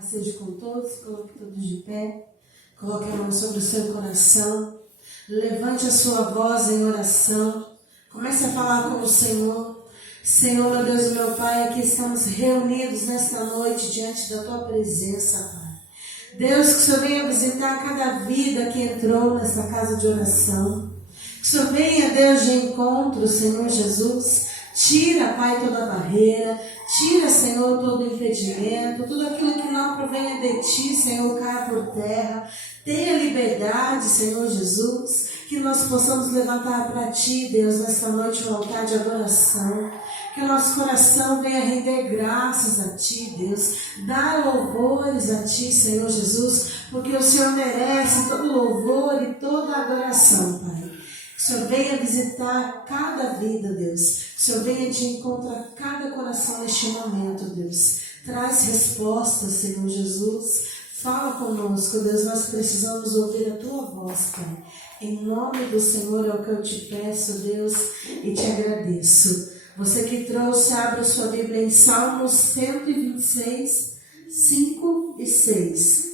Seja com todos, coloque todos de pé, coloque a mão sobre o seu coração, levante a sua voz em oração, comece a falar com o Senhor. Senhor, meu Deus e meu Pai, aqui estamos reunidos nesta noite diante da Tua presença, Pai. Deus, que o Senhor venha visitar cada vida que entrou nesta casa de oração, que o Senhor venha, Deus, de encontro, Senhor Jesus. Tira, Pai, toda a barreira, tira, Senhor, todo o impedimento, tudo aquilo que não provenha de Ti, Senhor, caia por terra. Tenha liberdade, Senhor Jesus, que nós possamos levantar para Ti, Deus, nesta noite um altar de adoração. Que o nosso coração venha render graças a Ti, Deus. Dá louvores a Ti, Senhor Jesus, porque o Senhor merece todo louvor e toda adoração, Pai. Que o Senhor venha visitar cada vida, Deus. Que o Senhor venha de encontro a cada coração neste momento, Deus. Traz respostas, Senhor Jesus. Fala conosco, Deus. Nós precisamos ouvir a Tua voz, Pai. Em nome do Senhor é o que eu te peço, Deus, e te agradeço. Você que trouxe, abra sua Bíblia em Salmos 126, 5 e 6.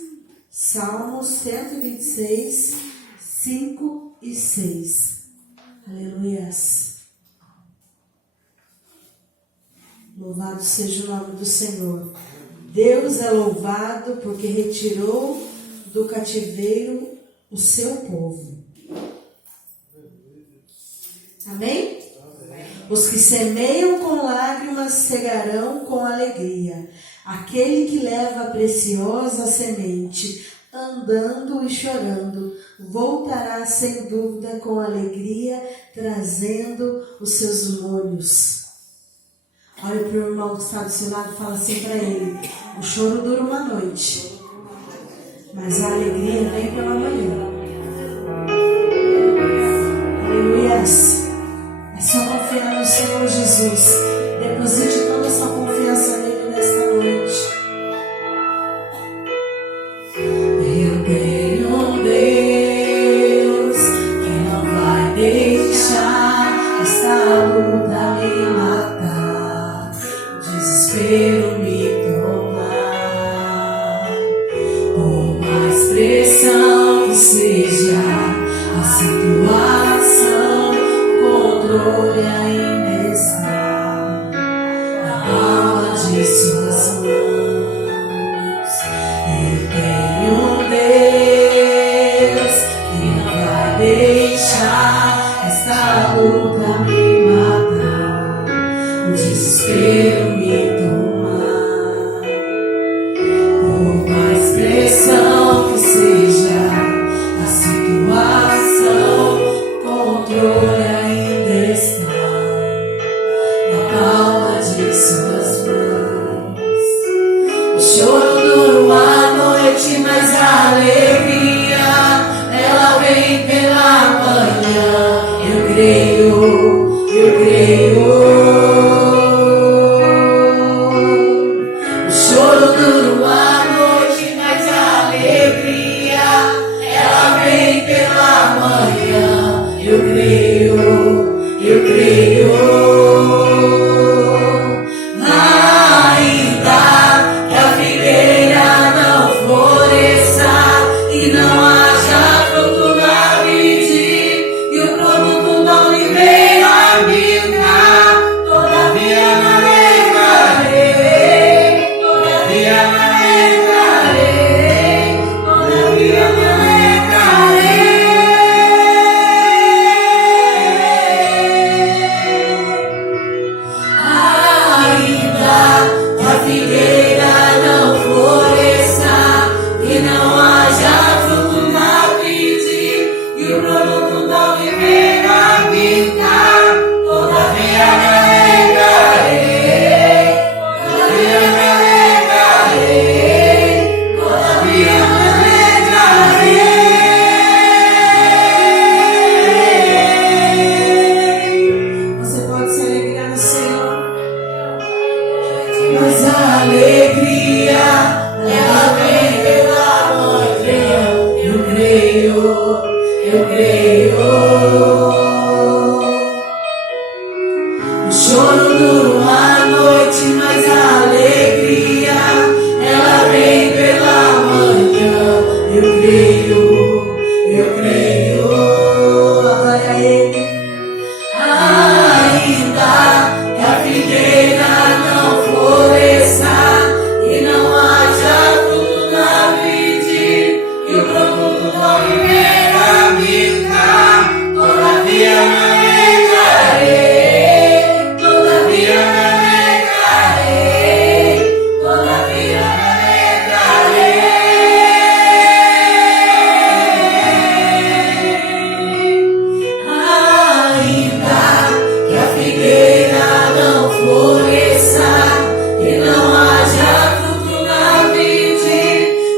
Salmos 126, 5 e 6. Aleluias. Louvado seja o nome do Senhor. Deus é louvado porque retirou do cativeiro o seu povo. Amém? Os que semeiam com lágrimas cegarão com alegria. Aquele que leva a preciosa semente, andando e chorando, voltará sem dúvida com alegria, trazendo os seus molhos. Olha para o irmão que está do seu lado e fala assim para ele: o choro dura uma noite, mas a alegria vem pela manhã. Aleluias. É só confiar no Senhor Jesus. Deposite toda a sua confiança nele nesta noite. Eu tenho um Deus que não vai deixar esta luta me matar, desespero me tomar. Por mais pressão que seja a situação, controle ainda está na palma de suas mãos. Eu tenho um Deus que não vai deixar esta luta me matar, o desespero me tomar. Por mais pressão que seja a situação, controle ainda está na palma de suas mãos. O choro dura uma noite, mas a alegria ela vem pela manhã. Eu creio, eu creio. O choro dura uma noite, mas a alegria ela vem pela manhã. Eu creio, eu creio. Ainda que a figueira não floresça e não haja fruto na vide, e o produto não lhe venha a minha. eu creio, adore a Ele. Ainda que a figueira não floresça e não haja fruto na vide, e o produto não viver a mincar, todavia não negarei, todavia não negarei, todavia não negarei. Ainda que a figueira não floresça e não haja fruto na vide,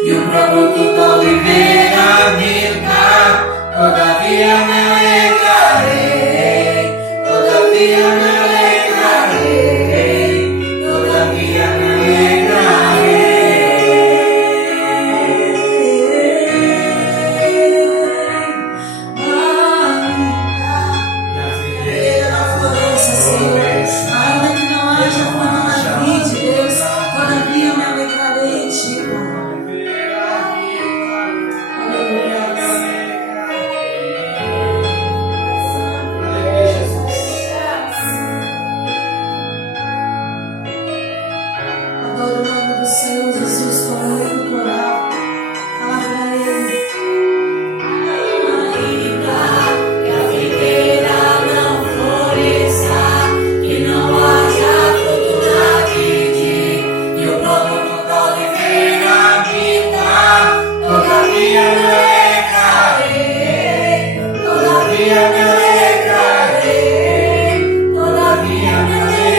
e o produto não viver a mincar, todavia não negarei, todavia não negarei, todavia não negarei. Ainda que a figueira não floresça, Senhor, ainda que não haja fruto na vide, Deus, todavia me alegrarei em Ti, Pai. Aleluia. Adoro o nome do Senhor Jesus como o único coral. Fala pra Ele. Ainda que a figueira não floresça e não haja fruto na vide, e o produto da oliveira mincar, todavia não negarei, todavia não negarei, todavia não negarei.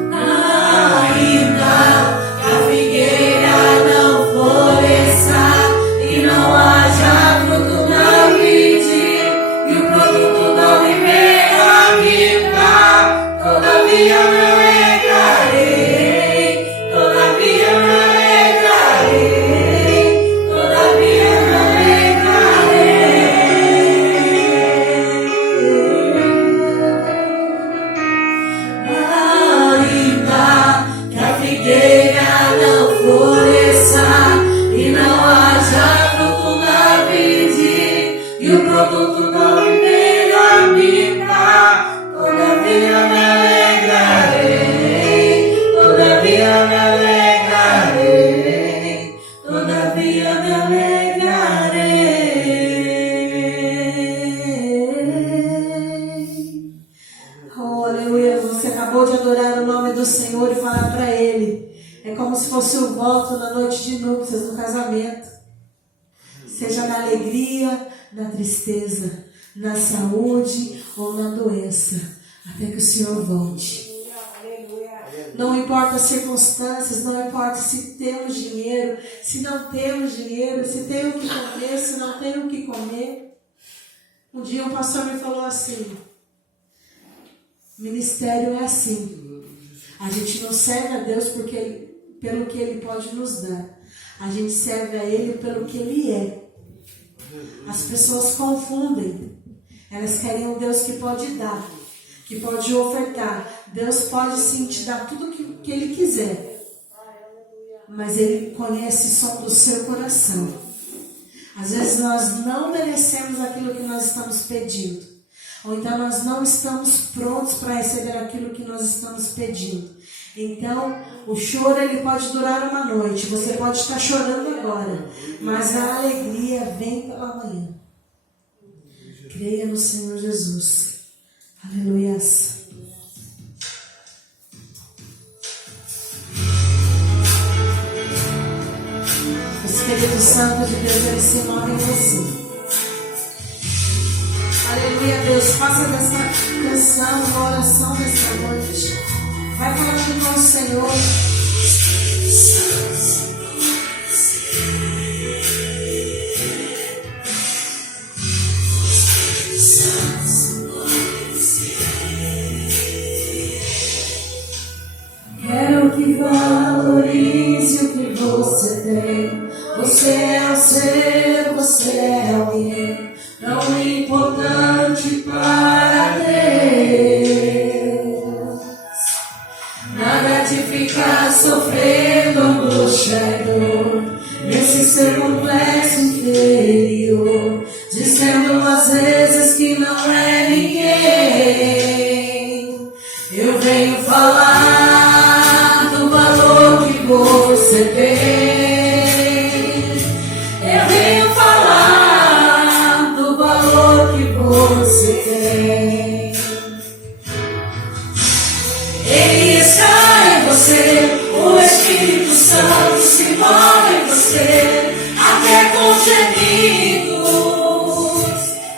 Ainda que a figueira não floresça e não haja fruto na vide, e o produto da oliveira mincar, todavia não negarei, todavia não negarei, todavia não negarei. Ainda que a figueira não floresça e não haja fruto na vide, e o produto da oliveira mincar, todavia me alegrarei, todavia me alegrarei, todavia me alegrarei. Oh, aleluia. Você acabou de adorar o nome do Senhor e falar para Ele. É como se fosse o voto na noite de núpcias, no casamento. Seja na alegria, na tristeza, na saúde ou na doença, até que o Senhor volte. Não importa as circunstâncias, não importa se temos dinheiro, se não temos dinheiro, se tem o que comer, se não tem o que comer. Um dia um pastor me falou assim: ministério é assim. A gente não serve a Deus pelo que Ele pode nos dar. A gente serve a Ele pelo que Ele é. As pessoas confundem. Elas querem um Deus que pode dar, que pode ofertar. Deus pode sim te dar tudo que Ele quiser. Mas Ele conhece o som do seu coração. Às vezes nós não merecemos aquilo que nós estamos pedindo. Ou então nós não estamos prontos para receber aquilo que nós estamos pedindo. Então, o choro ele pode durar uma noite. Você pode estar chorando agora, mas a alegria vem pela manhã. Creia no Senhor Jesus. Aleluia. O Espírito Santo de Deus, ele se move em você. Aleluia, Deus, faça dessa canção uma oração nessa noite. Vai falando com o Senhor. Quero que valorize o que você tem. Você é o ser, você é alguém tão importante para Deus. venho falar do valor que você tem. Eu venho falar do valor que você tem. Ele está em você, o Espírito Santo se move em você, até com gemidos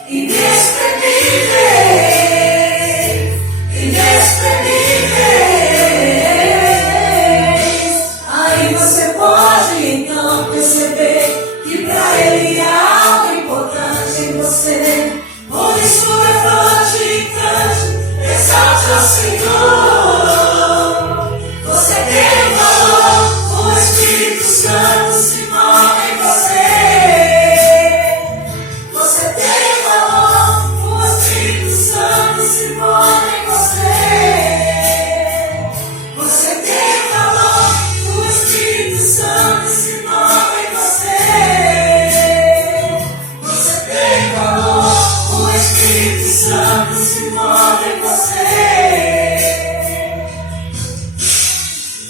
inexprimíveis, inexprimíveis. Aí você pode então perceber que pra Ele há algo importante em você. Por isso levante e cante, exalte ao Senhor. Você tem valor, o Espírito Santo se move em você. Você tem valor, o Espírito Santo se move em você. Você tem valor, o Espírito Santo se move em você. Você tem valor, o Espírito Santo se move em você.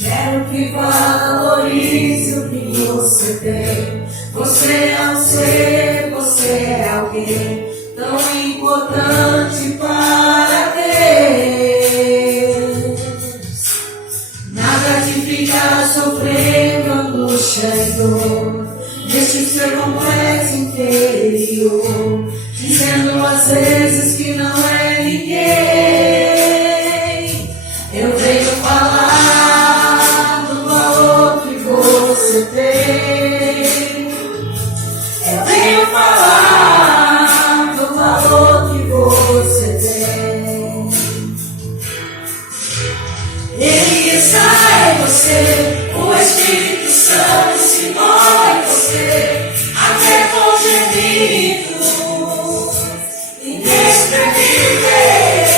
Quero que valorize o que você tem. Você é um ser, você é alguém tão importante para Deus. Nada de ficar sofrendo angústia e dor neste seu complexo interior, dizendo às vezes que não é ninguém. Eu venho falar do valor que você tem. Eu venho falar do valor que você tem. Ele está em você, o Espírito Santo se move em você, até com gemidos inexprimíveis,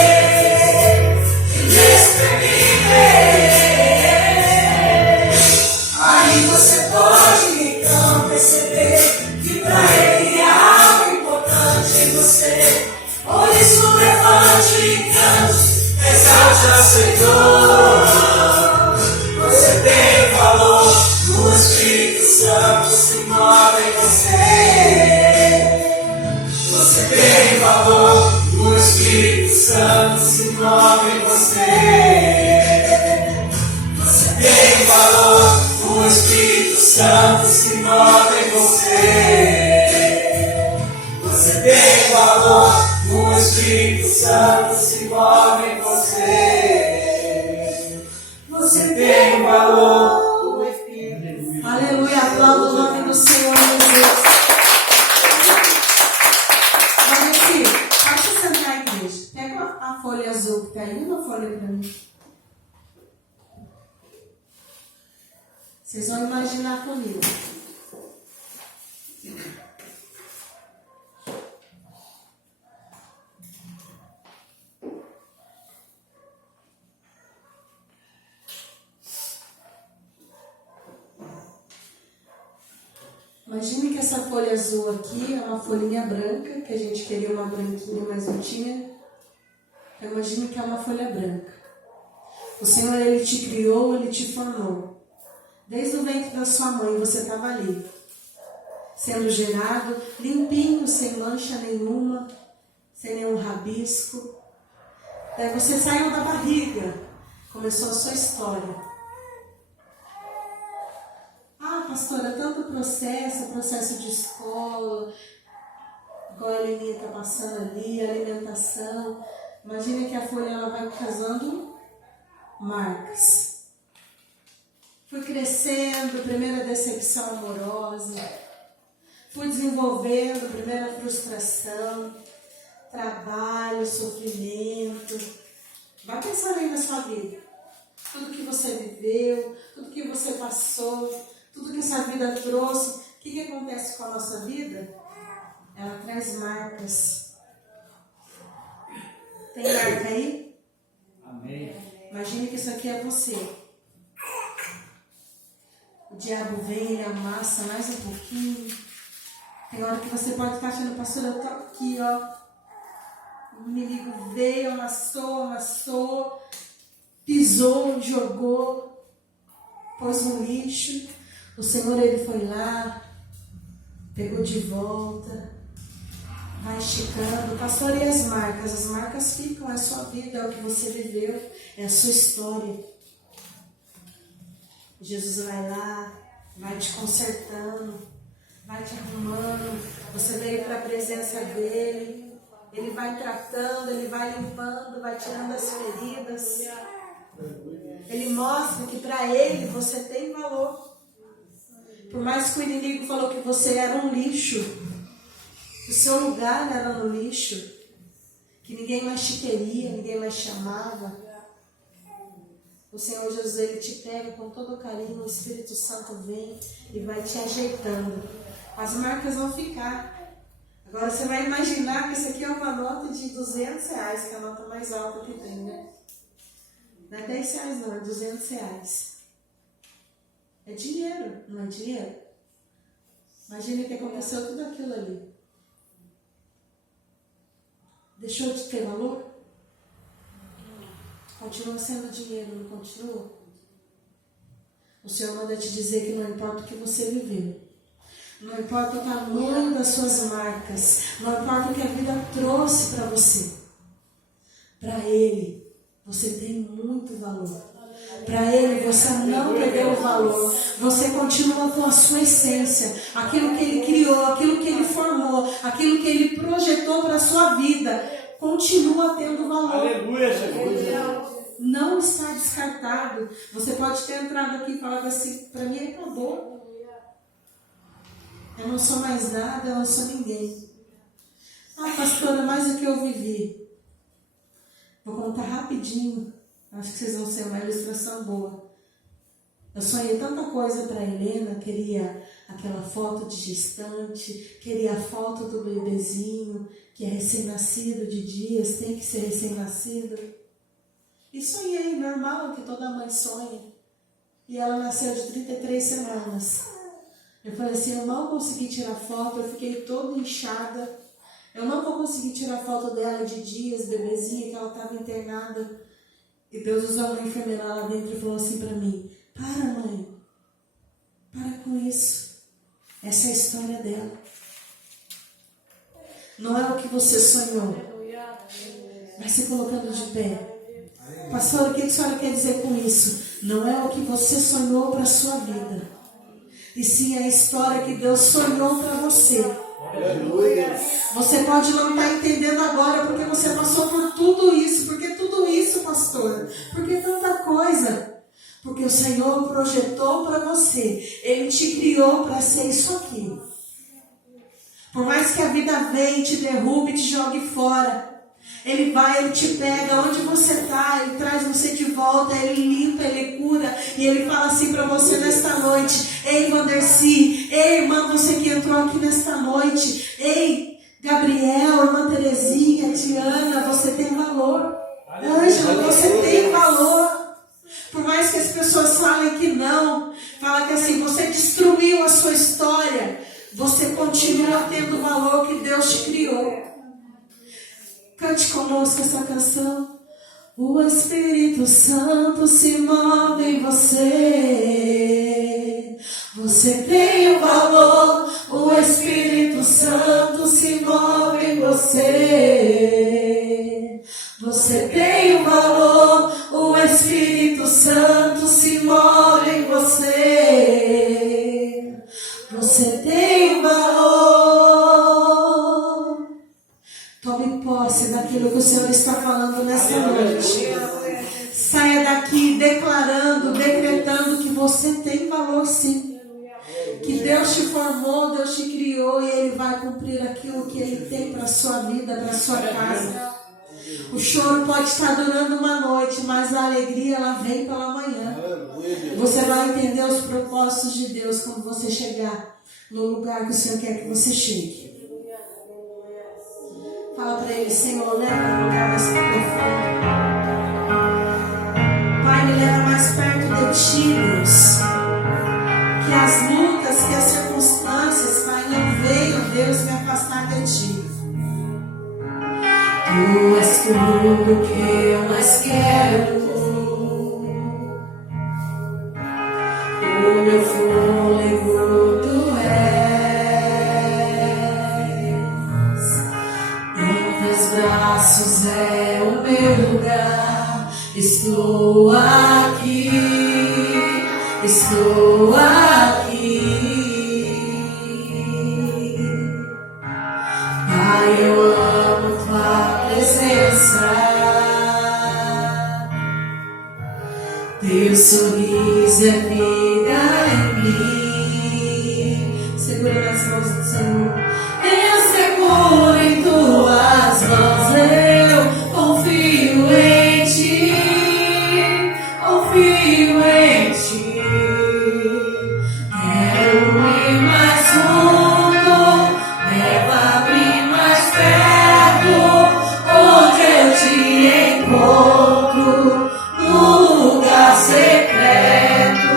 inexprimíveis. Aí você pode então perceber que pra Ele há algo importante em você. Por isso levante e cante, exalte ao Senhor. Você tem valor, o Espírito Santo se move em você. Você tem valor, o Espírito Santo se move em você. Você tem valor, o Espírito Santo se move em você. Você tem valor, o Espírito Santo se move em você. Você tem valor, o Espírito. Aleluia, aplauda o nome do Senhor Jesus. Maurício, pode se sentar, igreja. Pega a folha azul que está aí, uma folha para mim. Vocês vão imaginar comigo. Imagine que essa folha azul aqui é uma folhinha branca, que a gente queria uma branquinha, mas não tinha. Então, imagine que é uma folha branca. O Senhor, Ele te criou, Ele te formou. Desde o ventre da sua mãe, você estava ali, sendo gerado, limpinho, sem mancha nenhuma, sem nenhum rabisco. Daí você saiu da barriga, começou a sua história. Ah, pastora, tanto processo de escola, igual a Heleninha está passando ali, alimentação. Imagina que a folha ela vai causando marcas. Fui crescendo, primeira decepção amorosa. Fui desenvolvendo, primeira frustração, trabalho, sofrimento. Vai pensando aí na sua vida. Tudo que você viveu, tudo que você passou, tudo que essa vida trouxe. O que acontece com a nossa vida? Ela traz marcas. Tem marca aí? Amém. Imagine que isso aqui é você. O diabo vem, ele amassa mais um pouquinho. Tem hora que você pode estar achando, pastor, eu tô aqui, ó. O inimigo veio, amassou. pisou, jogou, pôs no lixo. O Senhor, Ele foi lá, pegou de volta, vai esticando. Pastor, e as marcas? As marcas ficam, é a sua vida, é o que você viveu, é a sua história. Jesus vai lá, vai te consertando, vai te arrumando. Você veio para a presença dEle, Ele vai tratando, Ele vai limpando, vai tirando as feridas. Ele mostra que para Ele você tem valor. Por mais que o inimigo falou que você era um lixo, que o seu lugar era no lixo, que ninguém mais te queria, ninguém mais te amava, o Senhor Jesus, Ele te pega com todo carinho, o Espírito Santo vem e vai te ajeitando. As marcas vão ficar. Agora você vai imaginar que isso aqui é uma nota de R$200, que é a nota mais alta que tem, né? Não é R$10 não, é R$200. É dinheiro, não é dinheiro? Imagina que aconteceu tudo aquilo ali. Deixou de ter valor? Continua sendo dinheiro, não continua? O Senhor manda te dizer que não importa o que você viveu, não importa o tamanho das suas marcas, não importa o que a vida trouxe para você, para Ele você tem muito valor. Para Ele você não perdeu o valor, você continua com a sua essência, aquilo que Ele criou, aquilo que Ele formou, aquilo que Ele projetou para a sua vida, continua tendo valor. Aleluia, Jesus. Não está descartado. Você pode ter entrado aqui e falado assim, para mim acabou. Eu não sou mais nada, eu não sou ninguém. Ah, pastora, mais o que eu vivi. Vou contar rapidinho. Acho que vocês vão ser uma ilustração boa. Eu sonhei tanta coisa para Helena, queria aquela foto de gestante, queria a foto do bebezinho, que é recém-nascido de dias, tem que ser recém-nascido. E sonhei, normal, que toda mãe sonha. E ela nasceu de 33 semanas. Eu falei assim, eu mal consegui tirar foto, eu fiquei toda inchada. Eu não vou conseguir tirar foto dela de dias, bebezinha, que ela estava internada. E Deus usou uma enfermeira lá dentro e falou assim para mim, para mãe, para com isso. Essa é a história dela. Não é o que você sonhou. Vai se colocando de pé. Pastor, o que a senhora quer dizer com isso? Não é o que você sonhou para a sua vida, e sim a história que Deus sonhou para você. Você pode não estar entendendo agora porque você passou por tudo isso. Por que tudo isso, pastor? Por que tanta coisa? Porque o Senhor projetou para você. Ele te criou para ser isso aqui. Por mais que a vida venha, te derrube, te jogue fora, Ele vai, Ele te pega onde você está, Ele traz você de volta, Ele limpa, Ele cura. E Ele fala assim para você nesta noite, ei Vandercy, ei irmã, você que entrou aqui nesta noite, ei Gabriel, irmã Terezinha, Tiana, você tem valor. Ângela, você tem valor. Por mais que as pessoas falem que não, fala que assim, você destruiu a sua história, você continua tendo o valor que Deus te criou. Cante conosco essa canção. O Espírito Santo se move em você. Você tem o valor. O Espírito Santo se move em você. Você tem o valor. O Espírito Santo se move em você. Você tem o valor. Tome posse daquilo que o Senhor está falando nesta noite. Saia daqui declarando, decretando que você tem valor sim. Que Deus te formou, Deus te criou e Ele vai cumprir aquilo que Ele tem para a sua vida, para a sua casa. O choro pode estar durando uma noite, mas a alegria ela vem pela manhã. Você vai entender os propósitos de Deus quando você chegar no lugar que o Senhor quer que você chegue. Fala para Ele, Senhor, leva no lugar mais profundo. Pai, me leva mais perto de Ti, Deus. Que as lutas, que as circunstâncias, Pai, não venham, Deus, me afastar de Ti. Tu és tudo que eu mais quero. Estou aqui, estou aqui. Pai, eu amo tua presença. Teu sorriso é vida em mim. Segura nas mãos do Senhor. Eu seguro em tuas mãos. Eu confio em ti. Confio em ti. Quero ir mais fundo. Leva-me mais perto. Onde eu te encontro. No lugar secreto,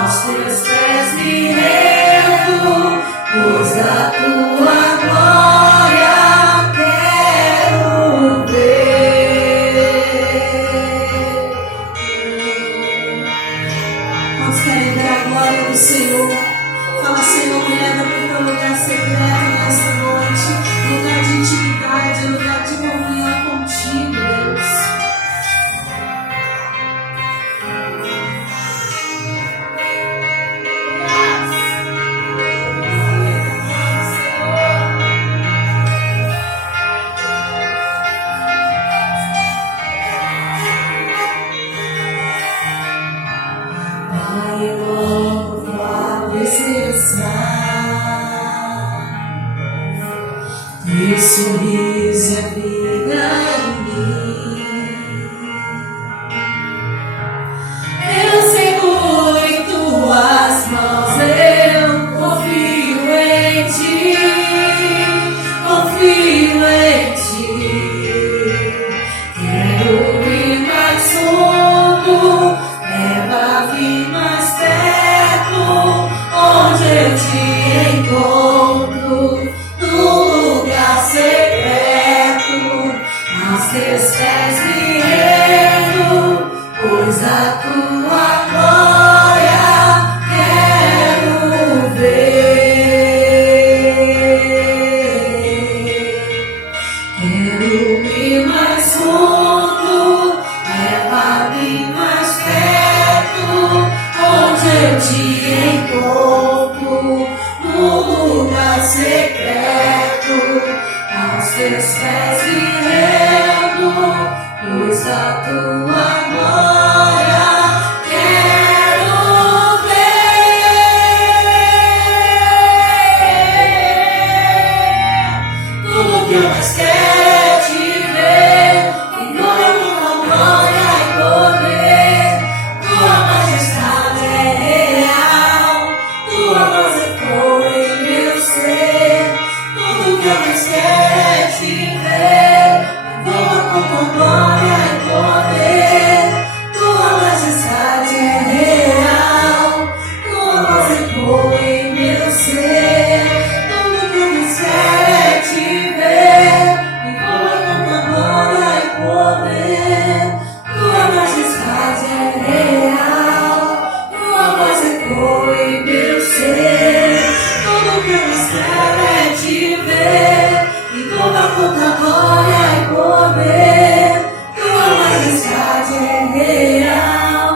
aos teus pés me rendo, pois a tua glória quero ver. Nós queremos ver a glória do Senhor. Fala, Senhor, me leva para o lugar secreto nesta noite, lugar de intimidade, lugar de comunhão contigo, Deus. Teu sorriso é vida em mim. Eu seguro em tuas mãos. Eu confio em ti. Confio em ti. Quero ir mais fundo. Leva-me mais perto. Onde eu te encontro. Secreto, aos teus pés me rendo, pois a tua glória quero ver. Quero ir mais fundo, leva-me mais perto, onde eu te encontro, no lugar secreto. Aos teus pés me rendo, pois a tua glória quero ver. Tudo que eu mais quero é te ver, em tua glória e poder. Tua majestade é real, tua voz ecoa em meu ser. Tudo que eu mais quero te ver, com tua glória e poder. Tua majestade é real, tua voz ecoa em meu ser. Tudo que eu mais quero é te ver, com tua glória e poder. Tua majestade é real, tua voz ecoa em meu ser. Tudo que eu mais quero é te ver, com tua glória e poder. Tua majestade é real,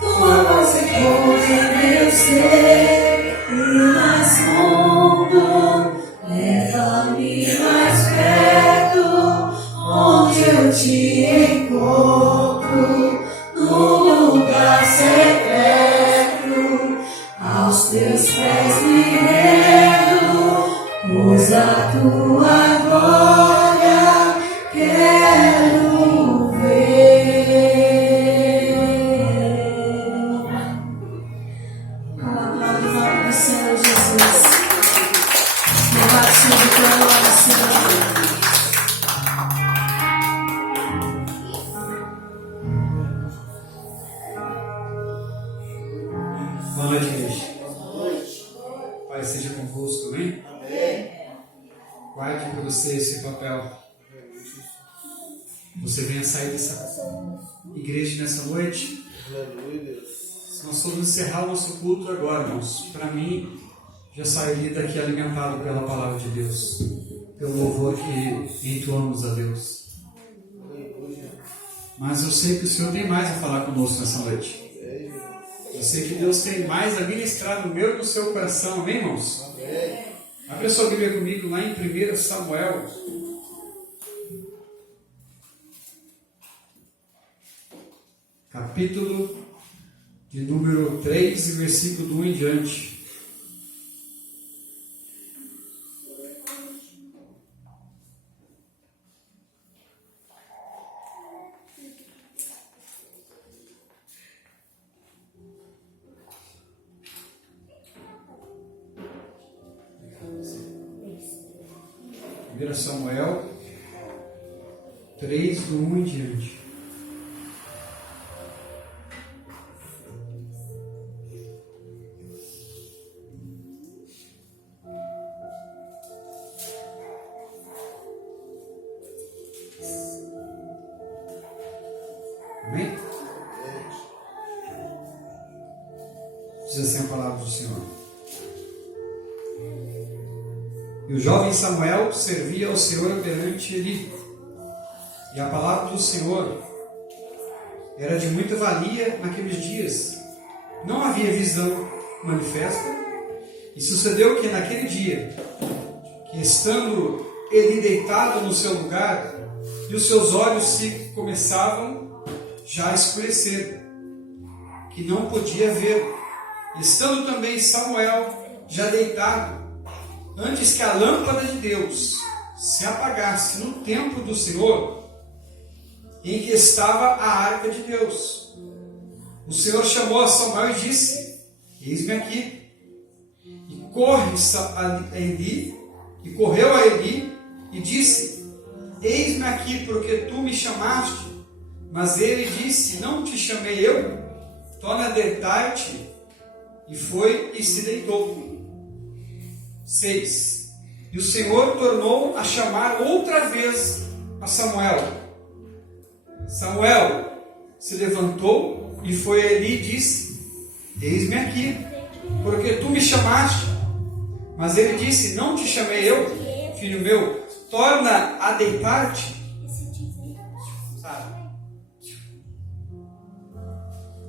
tua voz ecoa em meu ser. E mais fundo, leva-me mais perto, onde eu te encontro, no lugar secreto. Aos teus pés me rendo, pois a tua glória quero ver. Glória ao nome do Senhor Jesus. Louvado seja o teu nome, Senhor. Boa noite, igreja. Pai seja convosco, amém? Guarde para você esse papel. Você venha sair dessa igreja nessa noite. Nós vamos encerrar o nosso culto agora, irmãos. Para mim, já sairia daqui alimentado pela palavra de Deus, pelo louvor que entoamos a Deus. Mas eu sei que o Senhor tem mais a falar conosco nessa noite. Eu sei que Deus tem mais a ministrar no meu e no seu coração. Amém, irmãos? Abra sua Bíblia comigo lá em 1 Samuel. Capítulo de número 3 e versículo do 1 em diante. Samuel 3, do 1 em diante. Amém? Diz assim a palavra do Senhor. E o jovem Samuel servia ao Senhor perante Eli. E a palavra do Senhor era de muita valia naqueles dias. Não havia visão manifesta. E sucedeu que naquele dia, que estando Eli deitado no seu lugar, e os seus olhos se começavam já a escurecer, que não podia ver. Estando também Samuel já deitado, antes que a lâmpada de Deus se apagasse no templo do Senhor, em que estava a arca de Deus, o Senhor chamou a Samuel e disse: eis-me aqui. E correu a Eli e disse: eis-me aqui, porque tu me chamaste. Mas ele disse: não te chamei eu, torna a deitar-te. E foi e se deitou. 6. E o Senhor tornou a chamar outra vez a Samuel. Samuel se levantou e foi a Eli e disse: eis-me aqui, porque tu me chamaste. Mas ele disse: não te chamei eu, filho meu, torna a deitar-te.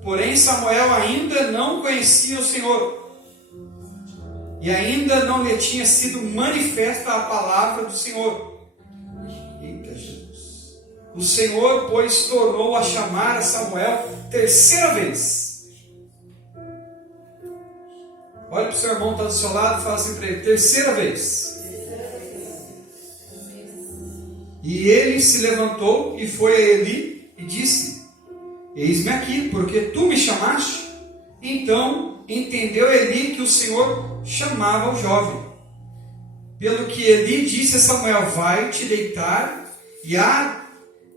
Porém Samuel ainda não conhecia o Senhor, e ainda não lhe tinha sido manifesta a palavra do Senhor. Eita Jesus! O Senhor, pois, tornou a chamar a Samuel terceira vez. Olha para o seu irmão que está do seu lado e fala assim para ele: terceira vez. E ele se levantou e foi a Eli e disse: eis-me aqui, porque tu me chamaste. Então entendeu Eli que o Senhor chamava o jovem. Pelo que Eli disse a Samuel: vai te deitar, e há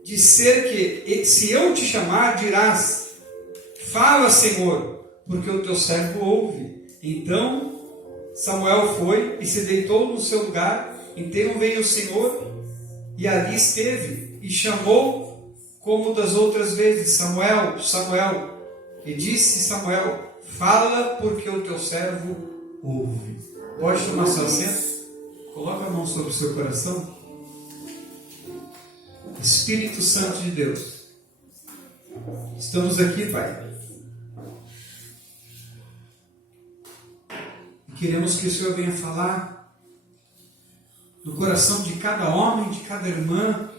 de ser que, se eu te chamar, dirás: fala, Senhor, porque o teu servo ouve. Então Samuel foi e se deitou no seu lugar. Então veio o Senhor e ali esteve, e chamou como das outras vezes: Samuel, Samuel. E disse Samuel: fala, porque o teu servo ouve. Pode tomar seu assento? Coloca a mão sobre o seu coração. Espírito Santo de Deus, estamos aqui, Pai, e queremos que o Senhor venha falar no coração de cada homem, de cada irmã,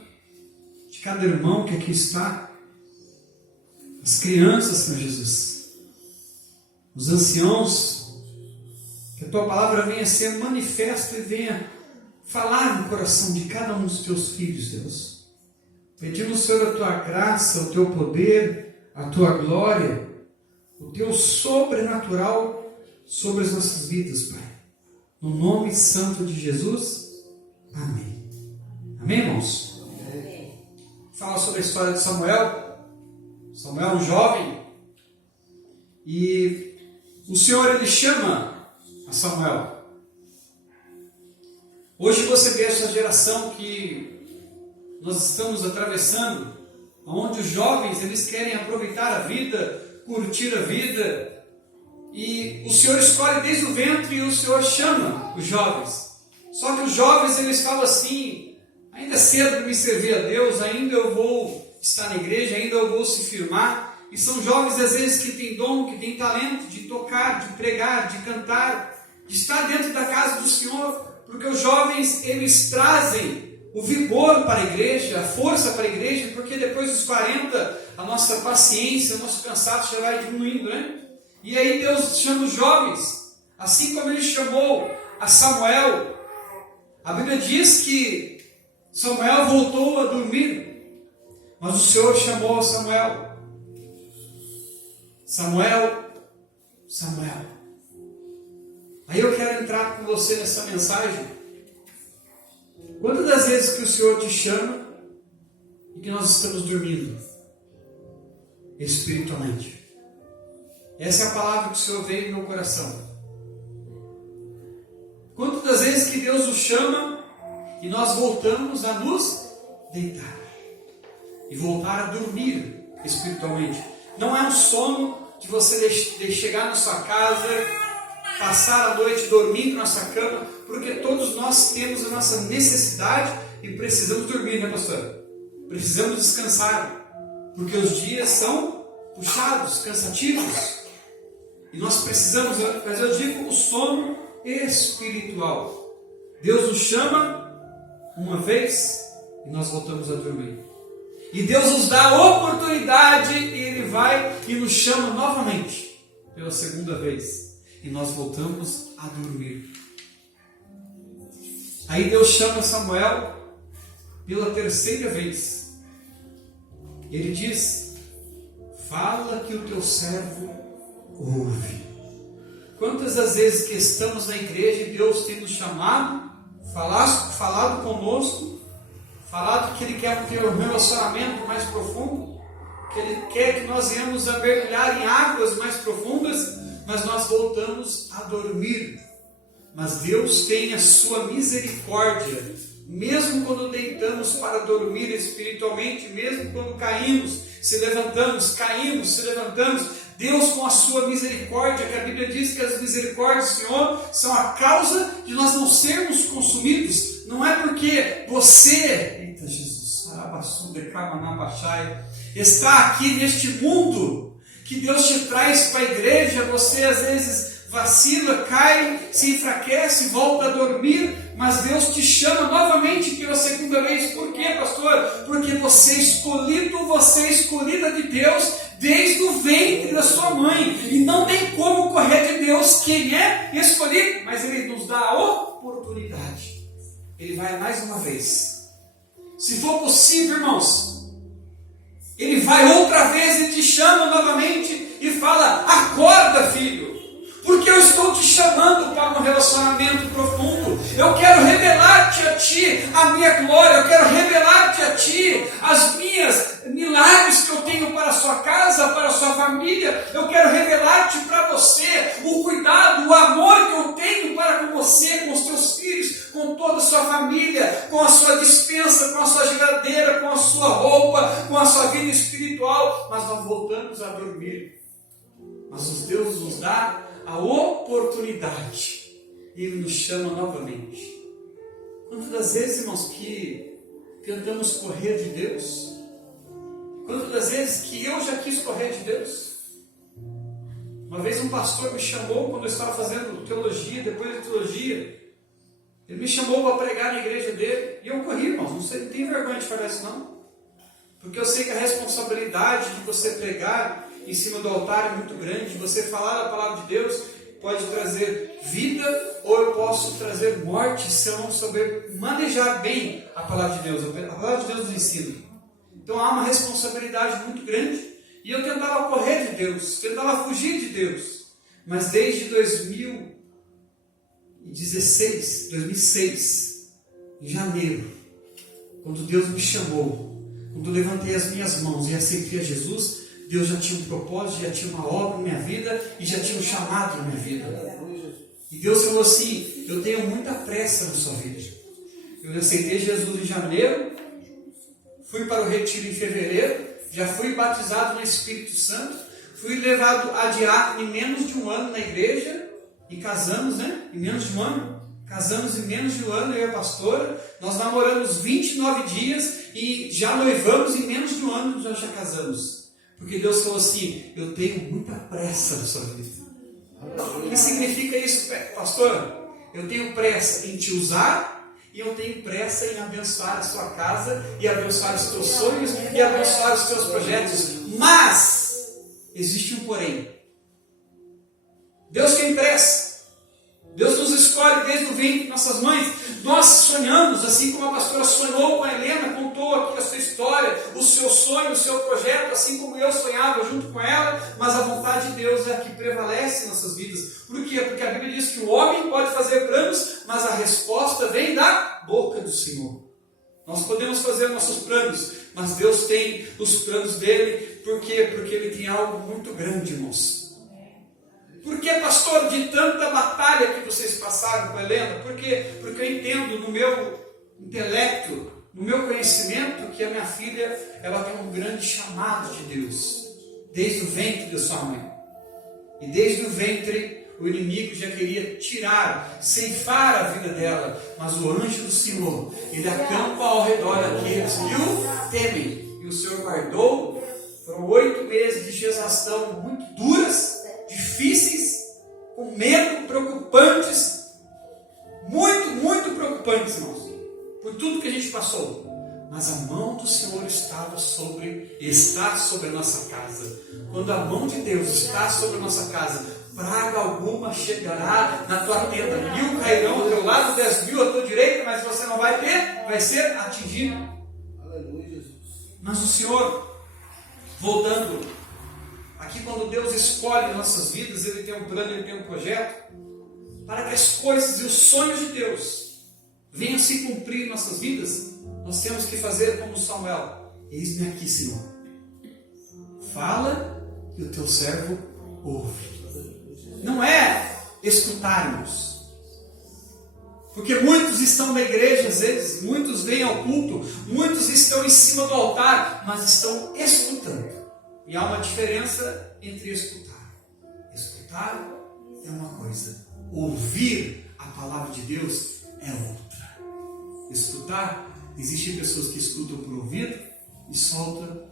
de cada irmão que aqui está, as crianças, Senhor Jesus, os anciãos, que a Tua palavra venha ser manifesta e venha falar no coração de cada um dos Teus filhos, Deus. Pedimos, Senhor, a Tua graça, o Teu poder, a Tua glória, o Teu sobrenatural sobre as nossas vidas, Pai. No nome santo de Jesus, amém. Amém, irmãos? Amém. Fala sobre a história de Samuel. Samuel é um jovem, e o Senhor, Ele chama a Samuel. Hoje você vê essa geração que nós estamos atravessando, onde os jovens, eles querem aproveitar a vida, curtir a vida, e o Senhor escolhe desde o ventre e o Senhor chama os jovens. Só que os jovens, eles falam assim: ainda é cedo para me servir a Deus, ainda eu vou estar na igreja, ainda vou se firmar. E são jovens às vezes que têm dom, que têm talento de tocar, de pregar, de cantar, de estar dentro da casa do Senhor, porque os jovens, eles trazem o vigor para a igreja, a força para a igreja, porque depois dos 40, a nossa paciência, o nosso cansaço já vai diminuindo, né? E aí Deus chama os jovens, assim como Ele chamou a Samuel. A Bíblia diz que Samuel voltou a dormir, mas o Senhor chamou a Samuel. Samuel, Samuel. Aí eu quero entrar com você nessa mensagem. Quantas das vezes que o Senhor te chama e que nós estamos dormindo espiritualmente? Essa é a palavra que o Senhor veio no meu coração. Quantas das vezes que Deus nos chama e nós voltamos a nos deitar e voltar a dormir espiritualmente? Não é um sono de você chegar na sua casa, passar a noite dormindo na sua cama, porque todos nós temos a nossa necessidade e precisamos dormir, né, pastor? Precisamos descansar, porque os dias são puxados, cansativos, e nós precisamos, mas eu digo, o sono espiritual. Deus nos chama uma vez e nós voltamos a dormir. E Deus nos dá a oportunidade e Ele vai e nos chama novamente pela segunda vez. E nós voltamos a dormir. Aí Deus chama Samuel pela terceira vez. Ele diz: fala que o teu servo ouve. Quantas das vezes que estamos na igreja e Deus tem nos chamado, falado conosco, falado que Ele quer ter um relacionamento mais profundo, que Ele quer que nós venhamos a mergulhar em águas mais profundas, mas nós voltamos a dormir. Mas Deus tem a sua misericórdia, mesmo quando deitamos para dormir espiritualmente, mesmo quando caímos, se levantamos, caímos, se levantamos, Deus com a sua misericórdia, que a Bíblia diz que as misericórdias do Senhor são a causa de nós não sermos consumidos. Não é porque você, eita Jesus, está aqui neste mundo, que Deus te traz para a igreja, você às vezes vacila, cai, se enfraquece, volta a dormir, mas Deus te chama novamente pela segunda vez. Por quê, pastor? Porque você é escolhido, você é escolhida de Deus desde o ventre da sua mãe, e não tem como correr de Deus quem é escolhido, mas Ele nos dá a oportunidade. Ele vai mais uma vez. Se for possível, irmãos, Ele vai outra vez e te chama novamente e fala: acorda, filho, porque eu estou te chamando para um relacionamento profundo. Eu quero revelar-te a ti a minha glória. Eu quero revelar-te a ti as minhas milagres que eu tenho para a sua casa, para a sua família. Eu quero revelar-te para você o cuidado, o amor que eu tenho para com você, com os teus filhos, com toda a sua família, com a sua despensa, com a sua geladeira, com a sua roupa, com a sua vida espiritual. Mas nós voltamos a dormir. Mas Deus nos dá a oportunidade. Ele nos chama novamente. Quantas das vezes, irmãos, que tentamos correr de Deus? Quantas das vezes que eu já quis correr de Deus? Uma vez um pastor me chamou, quando eu estava fazendo teologia, depois de teologia, ele me chamou para pregar na igreja dele, e eu corri, irmãos, não tenho vergonha de falar isso não, porque eu sei que a responsabilidade de você pregar em cima do altar é muito grande. Você falar a palavra de Deus pode trazer vida, ou eu posso trazer morte se eu não souber manejar bem a palavra de Deus. A palavra de Deus nos ensina. Então há uma responsabilidade muito grande, e eu tentava correr de Deus, tentava fugir de Deus, mas desde 2006, em janeiro, quando Deus me chamou, quando eu levantei as minhas mãos e aceitei a Jesus, Deus já tinha um propósito, já tinha uma obra na minha vida e já tinha um chamado na minha vida. E Deus falou assim: eu tenho muita pressa na sua vida. Eu aceitei Jesus em janeiro, fui para o retiro em fevereiro, já fui batizado no Espírito Santo, fui levado a diácono em menos de um ano na igreja, e casamos, né? Em menos de um ano. Casamos em menos de um ano, eu e a pastora. Nós namoramos 29 dias e já noivamos, em menos de um ano nós já casamos. Porque Deus falou assim: eu tenho muita pressa na sua vida. O que significa isso, pastor? Eu tenho pressa em te usar e eu tenho pressa em abençoar a sua casa e abençoar os teus sonhos e abençoar os teus projetos. Mas existe um porém. Deus tem pressa. Deus nos escolhe desde o ventre de nossas mães. Nós sonhamos, assim como a pastora sonhou com a Helena, contou aqui a sua história, o seu sonho, o seu projeto, assim como eu sonhava junto com ela, mas a vontade de Deus é a que prevalece em nossas vidas. Por quê? Porque a Bíblia diz que o homem pode fazer planos, mas a resposta vem da boca do Senhor. Nós podemos fazer nossos planos, mas Deus tem os planos dele. Por quê? Porque ele tem algo muito grande, irmãos. Por que, pastor, de tanta batalha que vocês passaram com a Helena? Por quê? Porque eu entendo no meu intelecto, no meu conhecimento, que a minha filha, ela tem um grande chamado de Deus, desde o ventre da sua mãe. E desde o ventre, o inimigo já queria tirar, ceifar a vida dela, mas o anjo do Senhor, ele acampa ao redor daqueles que o temem. E o Senhor guardou. Foram 8 meses de gestação muito duras, difíceis, com medo, preocupantes, muito preocupantes, irmãos, por tudo que a gente passou. Mas a mão do Senhor está sobre a nossa casa. Quando a mão de Deus está sobre a nossa casa, praga alguma chegará na tua tenda. 1000 cairão ao teu lado, 10.000 à tua direita, mas você não vai ter, vai ser atingido. Aleluia, Jesus. Mas o Senhor, voltando aqui, quando Deus escolhe nossas vidas, Ele tem um plano, Ele tem um projeto, para que as coisas e os sonhos de Deus venham se cumprir em nossas vidas. Nós temos que fazer como Samuel: eis-me aqui, Senhor, fala e o teu servo ouve. Não é escutarmos, porque muitos estão na igreja, às vezes, muitos vêm ao culto, muitos estão em cima do altar, mas estão escutando. E há uma diferença entre escutar. Escutar é uma coisa, ouvir a palavra de Deus é outra. Escutar, existem pessoas que escutam por ouvido e soltam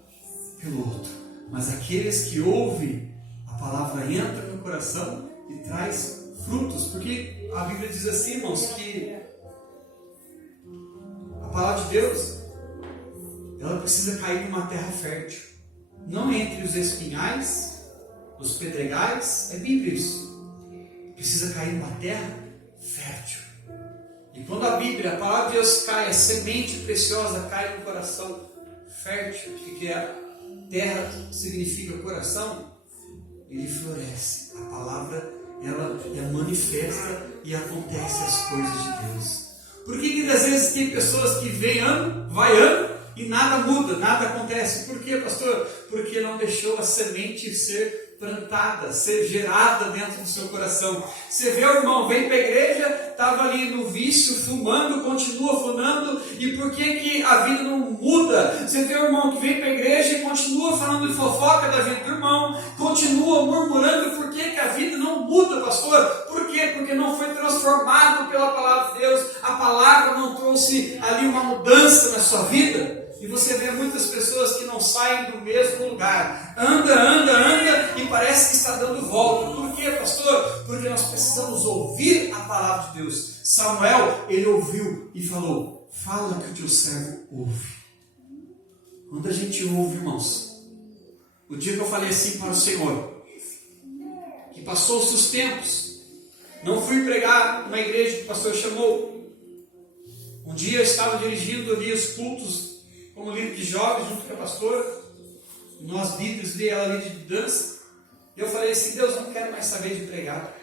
pelo outro. Mas aqueles que ouvem, a palavra entra no coração e traz frutos. Porque a Bíblia diz assim, irmãos, que a palavra de Deus, ela precisa cair numa terra fértil. Não entre os espinhais, os pedregais, é Bíblia isso. Precisa cair numa terra fértil. E quando a Bíblia, a palavra de Deus cai, a semente preciosa cai no coração fértil, que a terra significa coração, ele floresce. A palavra, ela é manifesta e acontece as coisas de Deus. Por que às vezes tem pessoas que vêm ano, vai ano, e nada muda, nada acontece? Por quê, pastor? Porque não deixou a semente ser plantada, ser gerada dentro do seu coração. Você vê o irmão, vem para a igreja, estava ali no vício, fumando, continua fumando, e por que a vida não muda? Você vê o irmão que vem para a igreja e continua falando de fofoca da vida do irmão, continua murmurando, por que a vida não muda, pastor? Por quê? Porque não foi transformado pela palavra de Deus, a palavra não trouxe ali uma mudança na sua vida. E você vê muitas pessoas que não saem do mesmo lugar. Anda, e parece que está dando volta. Por quê, pastor? Porque nós precisamos ouvir a palavra de Deus. Samuel, ele ouviu e falou: fala que o teu servo ouve. Quando a gente ouve, irmãos, o dia que eu falei assim para o Senhor, que passou-se os tempos, não fui pregar numa igreja que o pastor chamou. Um dia eu estava dirigindo ali os cultos como líder de jovens, junto com a pastora, nós líderes de ela ali de dança. Eu falei assim: Deus, eu não quero mais saber de pregar.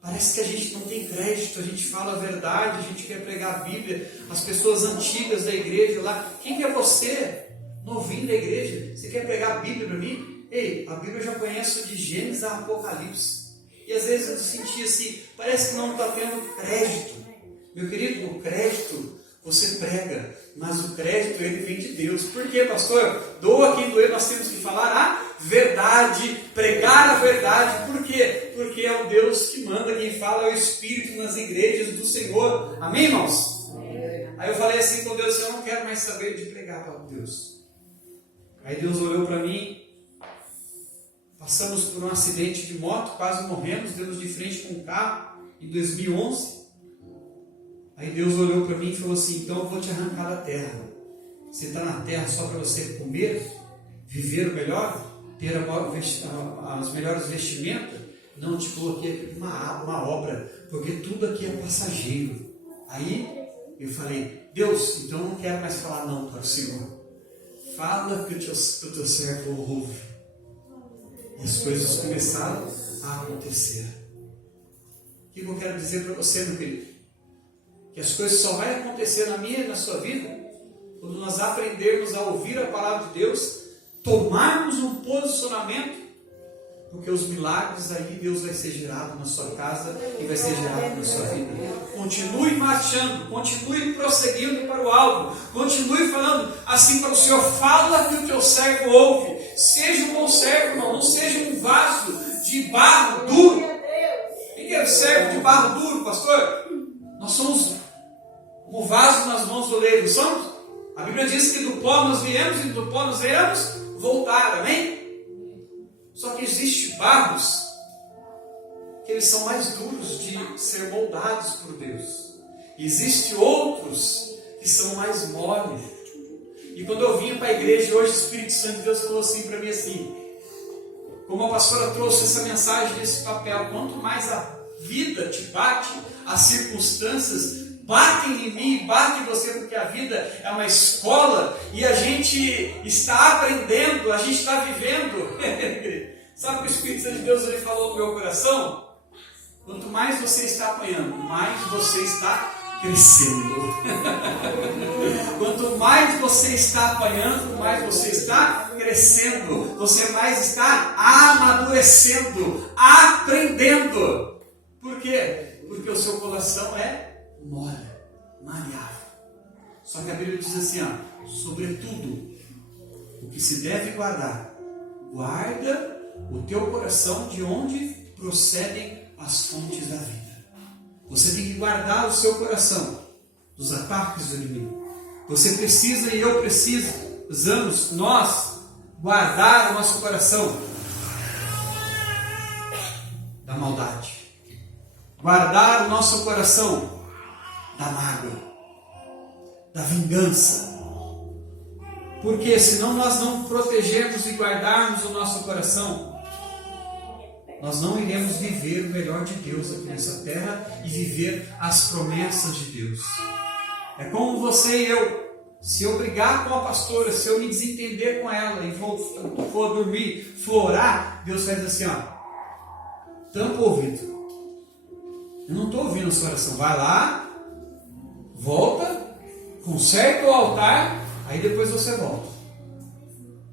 Parece que a gente não tem crédito, a gente fala a verdade, a gente quer pregar a Bíblia. As pessoas antigas da igreja lá, quem que é você, novinho da igreja? Você quer pregar a Bíblia para mim? Ei, a Bíblia eu já conheço de Gênesis a Apocalipse. E às vezes eu sentia assim, parece que não está tendo crédito. Meu querido, o crédito você prega, mas o crédito ele vem de Deus. Por quê, pastor? Doa quem doer, nós temos que falar a verdade, pregar a verdade. Por quê? Porque é o Deus que manda, quem fala é o Espírito nas igrejas do Senhor. Amém, irmãos? Aí eu falei assim com Deus, eu não quero mais saber de pregar para Deus. Aí Deus olhou para mim, passamos por um acidente de moto, quase morremos, demos de frente com um carro em 2011. Aí Deus olhou para mim e falou assim, então eu vou te arrancar da terra. Você está na terra só para você comer, viver o melhor, ter as melhores vestimentas? Não te coloquei aqui uma obra, porque tudo aqui é passageiro. Aí eu falei, Deus, então eu não quero mais falar não para o Senhor. Fala que o teu servo ouve. E as coisas começaram a acontecer. O que eu quero dizer para você, meu querido? Que as coisas só vão acontecer na minha e na sua vida quando nós aprendermos a ouvir a palavra de Deus, tomarmos um posicionamento, porque os milagres aí Deus vai ser gerado na sua casa e vai ser gerado na sua vida. Continue marchando, continue prosseguindo para o alvo, continue falando assim para o Senhor, fala que o teu servo ouve. Seja um bom servo, irmão, não seja um vaso de barro duro. Quem é servo de barro duro, pastor? Nós somos o vaso nas mãos do oleiro, somos? A Bíblia diz que do pó nós viemos e do pó nós iremos voltar, amém? Só que existem barros que eles são mais duros de ser moldados por Deus. Existem outros que são mais moles. E quando eu vim para a igreja hoje, o Espírito Santo de Deus falou assim para mim assim, como a pastora trouxe essa mensagem desse papel, quanto mais a vida te bate, as circunstâncias batem em mim, batem em você, porque a vida é uma escola e a gente está aprendendo, a gente está vivendo. Sabe o que o Espírito Santo de Deus ele falou no meu coração? Quanto mais você está apanhando, mais você está crescendo. Quanto mais você está apanhando, mais você está crescendo. Você mais está amadurecendo, aprendendo. Por quê? Porque o seu coração é mole, maleável. Só que a Bíblia diz assim, ó, sobretudo, o que se deve guardar, guarda o teu coração de onde procedem as fontes da vida. Você tem que guardar o seu coração dos ataques do inimigo. Você precisa e eu precisamos, nós, guardar o nosso coração da maldade. Guardar o nosso coração da mágoa, da vingança. Porque senão nós não protegermos e guardarmos o nosso coração, nós não iremos viver o melhor de Deus aqui nessa terra e viver as promessas de Deus. É como você e eu, se eu brigar com a pastora, se eu me desentender com ela e for dormir, for orar, Deus vai dizer assim, ó, tampa o ouvido. Eu não estou ouvindo a sua oração. Vai lá, volta, conserta o altar, aí depois você volta.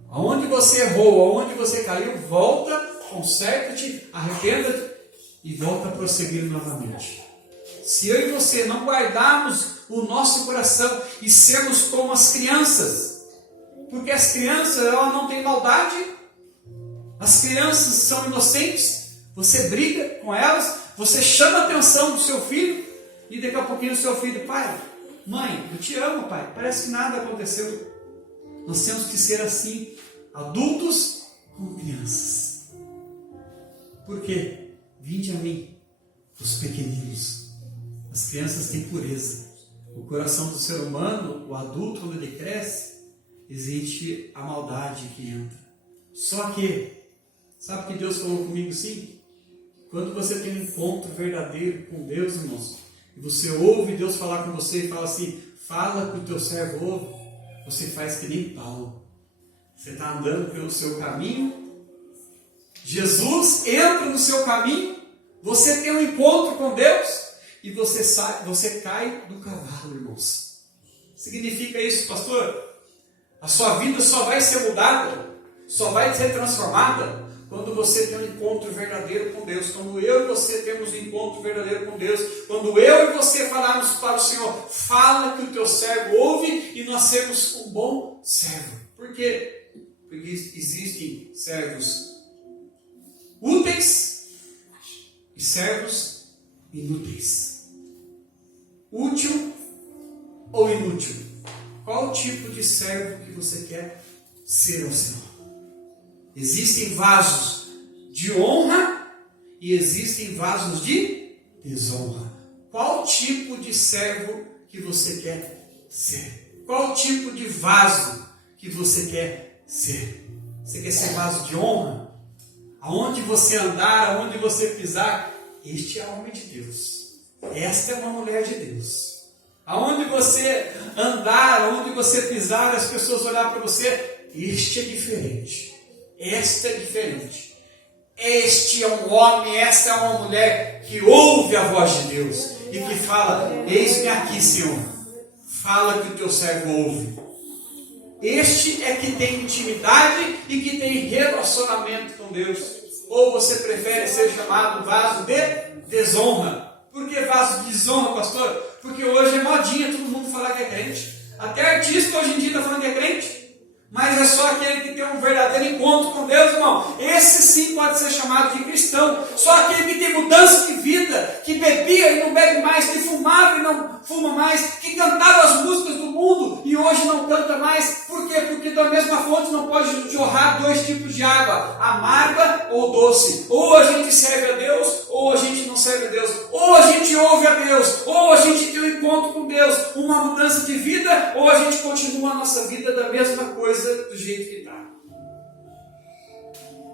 Aonde você errou, aonde você caiu, volta, conserta-te, arrependa-te e volta a prosseguir novamente. Se eu e você não guardarmos o nosso coração e sermos como as crianças, porque as crianças elas não têm maldade, as crianças são inocentes, você briga com elas, você chama a atenção do seu filho e daqui a pouquinho o seu filho, pai, mãe, eu te amo, pai, parece que nada aconteceu. Nós temos que ser assim, adultos como crianças. Por quê? Vinde a mim, os pequeninos. As crianças têm pureza. O coração do ser humano, o adulto, quando ele cresce, existe a maldade que entra. Só que, sabe o que Deus falou comigo assim? Quando você tem um encontro verdadeiro com Deus, irmãos, e você ouve Deus falar com você e fala assim, fala que o teu servo ouve, você faz que nem Paulo. Você está andando pelo seu caminho, Jesus entra no seu caminho, você tem um encontro com Deus, e você cai do cavalo, irmãos. Significa isso, pastor? A sua vida só vai ser mudada, só vai ser transformada quando você tem um encontro verdadeiro com Deus. Quando eu e você temos um encontro verdadeiro com Deus. Quando eu e você falarmos para o Senhor, fala que o teu servo ouve e nós sermos um bom servo. Por quê? Porque existem servos úteis e servos inúteis. Útil ou inútil? inútil. Qual tipo de servo que você quer ser ao Senhor? Existem vasos de honra e existem vasos de desonra. Qual tipo de servo que você quer ser? Qual tipo de vaso que você quer ser? Você quer ser vaso de honra? Aonde você andar, aonde você pisar, este é homem de Deus. Esta é uma mulher de Deus. Aonde você andar, aonde você pisar, as pessoas olhar para você, este é diferente. Esta é diferente. Este é um homem, esta é uma mulher que ouve a voz de Deus e que fala: eis-me aqui, Senhor. Fala que o teu servo ouve. Este é que tem intimidade e que tem relacionamento com Deus. Ou você prefere ser chamado vaso de desonra? Por que vaso de desonra, pastor? Porque hoje é modinha todo mundo falar que é crente. Até artista hoje em dia está falando que é crente. Mas é só aquele que tem um verdadeiro encontro com Deus, irmão. Esse sim pode ser chamado de cristão. Só aquele que tem mudança de vida, que bebia e não bebe mais, que fumava e não fuma mais, que cantava as músicas do mundo e hoje não canta mais. Por quê? Porque da mesma fonte não pode jorrar dois tipos de água, amarga ou doce. Ou a gente serve a Deus, ou a gente não serve a Deus. Ou a gente ouve a Deus, ou a gente tem um encontro com Deus, uma mudança de vida, ou a gente continua a nossa vida da mesma coisa, do jeito que está.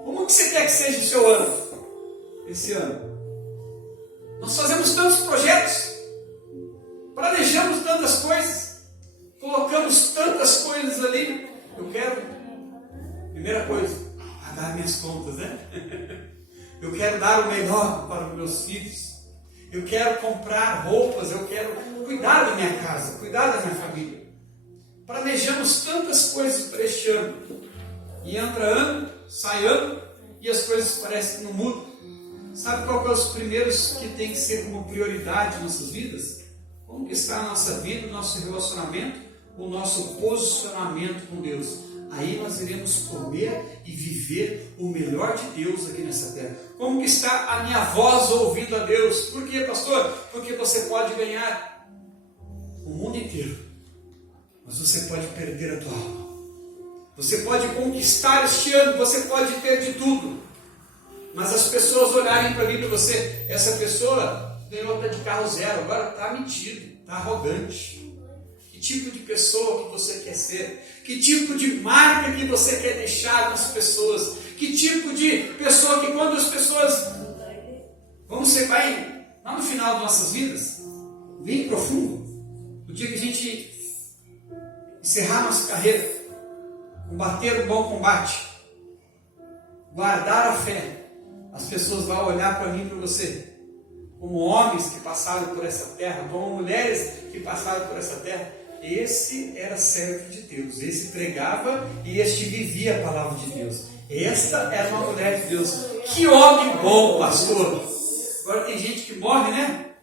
Como que você quer que seja o seu ano? Esse ano. Nós fazemos tantos projetos, planejamos tantas coisas, colocamos tantas coisas ali. Eu quero, primeira coisa, pagar minhas contas, né? Eu quero dar o melhor para os meus filhos. Eu quero comprar roupas, eu quero cuidar da minha casa, cuidar da minha família. Planejamos tantas coisas para este ano. E entra ano, sai ano, e as coisas parecem que não mudam. Sabe qual que é os primeiros que tem que ser como prioridade em nossas vidas? Como que está a nossa vida, o nosso relacionamento, o nosso posicionamento com Deus? Aí nós iremos comer e viver o melhor de Deus aqui nessa terra. Como que está a minha voz ouvindo a Deus? Por quê, pastor? Porque você pode ganhar o mundo inteiro, mas você pode perder a tua alma. Você pode conquistar este ano, você pode ter de tudo. Mas as pessoas olharem para mim, para você, essa pessoa ganhou até de carro zero, agora está metido, está arrogante. Que tipo de pessoa que você quer ser? Que tipo de marca que você quer deixar nas pessoas? Que tipo de pessoa que quando as pessoas... vai lá no final das nossas vidas, bem profundo, no dia que a gente encerrar nossa carreira, combater o bom combate, guardar a fé, as pessoas vão olhar para mim e para você como homens que passaram por essa terra, como mulheres que passaram por essa terra. Esse era servo de Deus, esse pregava e este vivia a palavra de Deus. Esta era uma mulher de Deus. Que homem bom, pastor! Agora tem gente que morre, né?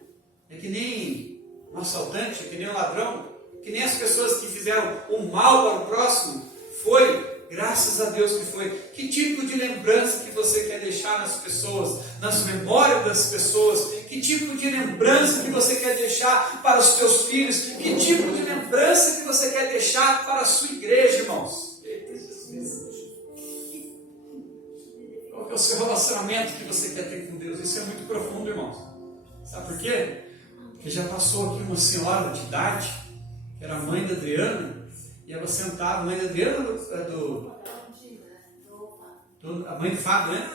É que nem um assaltante, que nem um ladrão, que nem as pessoas que fizeram o mal para o próximo. Foi, graças a Deus que foi. Que tipo de lembrança que você quer deixar nas pessoas, nas memórias das pessoas? Que tipo de lembrança que você quer deixar para os teus filhos? Que tipo de lembrança que você quer deixar para a sua igreja, irmãos? Qual que é o seu relacionamento que você quer ter com Deus? Isso é muito profundo, irmãos. Sabe por quê? Porque já passou aqui uma senhora de idade, que era a mãe da Adriana, e ela sentava, a mãe da Adriana a mãe do Fábio, né?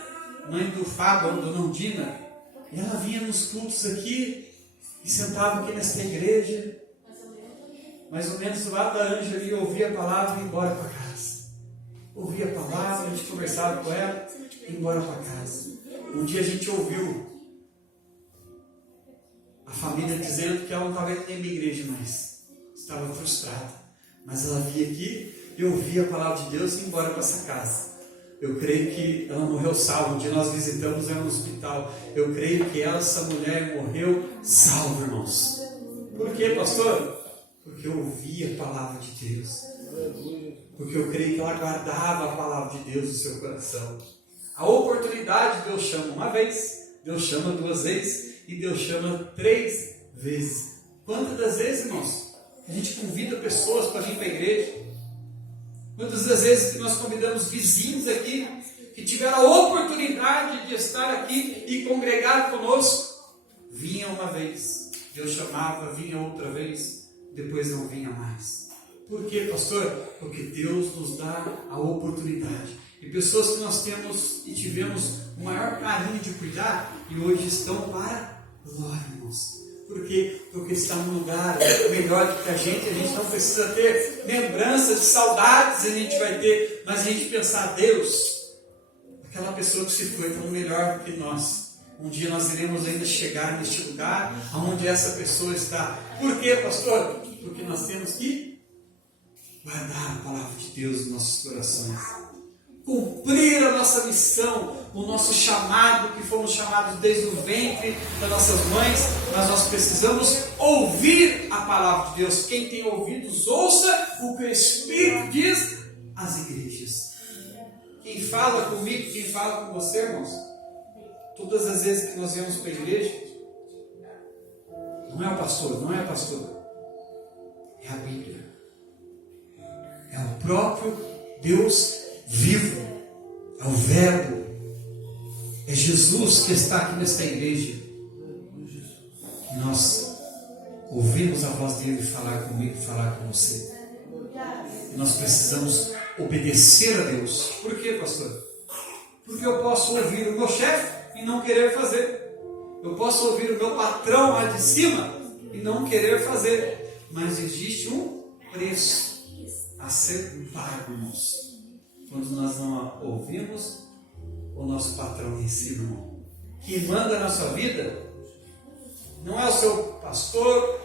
Mãe do Fábio, a dona Undina. E ela vinha nos cultos aqui e sentava aqui nesta igreja, mais ou menos do lado da Ângela, e ouvia a palavra e ia embora para casa. Ouvia a palavra, a gente conversava com ela e ia embora para casa. Um dia a gente ouviu a família dizendo que ela não estava indo nem na igreja mais, estava frustrada. Mas ela vinha aqui e ouvia a palavra de Deus e ia embora para essa casa. Eu creio que ela morreu salva. Um dia nós visitamos ela no hospital. Eu creio que essa mulher morreu salva, irmãos. Por quê, pastor? Porque eu ouvia a palavra de Deus. Porque eu creio que ela guardava a palavra de Deus no seu coração. A oportunidade Deus chama uma vez, Deus chama duas vezes e Deus chama 3 vezes. Quantas das vezes, irmãos? A gente convida pessoas para vir para a igreja. Muitas das vezes que nós convidamos vizinhos aqui, que tiveram a oportunidade de estar aqui e congregar conosco, vinha uma vez, Deus chamava, vinha outra vez, depois não vinha mais. Por quê, pastor? Porque Deus nos dá a oportunidade. E pessoas que nós temos e tivemos o maior carinho de cuidar, e hoje estão para glória, irmãos. Por quê? Porque está num lugar melhor do que a gente não precisa ter lembranças de saudades, a gente vai ter, mas a gente pensar, Deus, aquela pessoa que se foi tão melhor que nós. Um dia nós iremos ainda chegar neste lugar onde essa pessoa está. Por quê, pastor? Porque nós temos que guardar a palavra de Deus nos nossos corações. Cumprir a nossa missão, o nosso chamado, que fomos chamados desde o ventre das nossas mães, mas nós precisamos ouvir a palavra de Deus. Quem tem ouvidos, ouça o que o Espírito diz às igrejas. Quem fala comigo, quem fala com você, irmãos, todas as vezes que nós viemos para a igreja, não é o pastor, não é a pastora, é a Bíblia, é o próprio Deus vivo, é o Verbo, é Jesus que está aqui nesta igreja. E nós ouvimos a voz dele falar comigo, falar com você. E nós precisamos obedecer a Deus. Por quê, pastor? Porque eu posso ouvir o meu chefe e não querer fazer. Eu posso ouvir o meu patrão lá de cima e não querer fazer. Mas existe um preço a ser pago, irmãos, quando nós não ouvimos o nosso patrão em cima, irmão. Quem manda na sua vida não é o seu pastor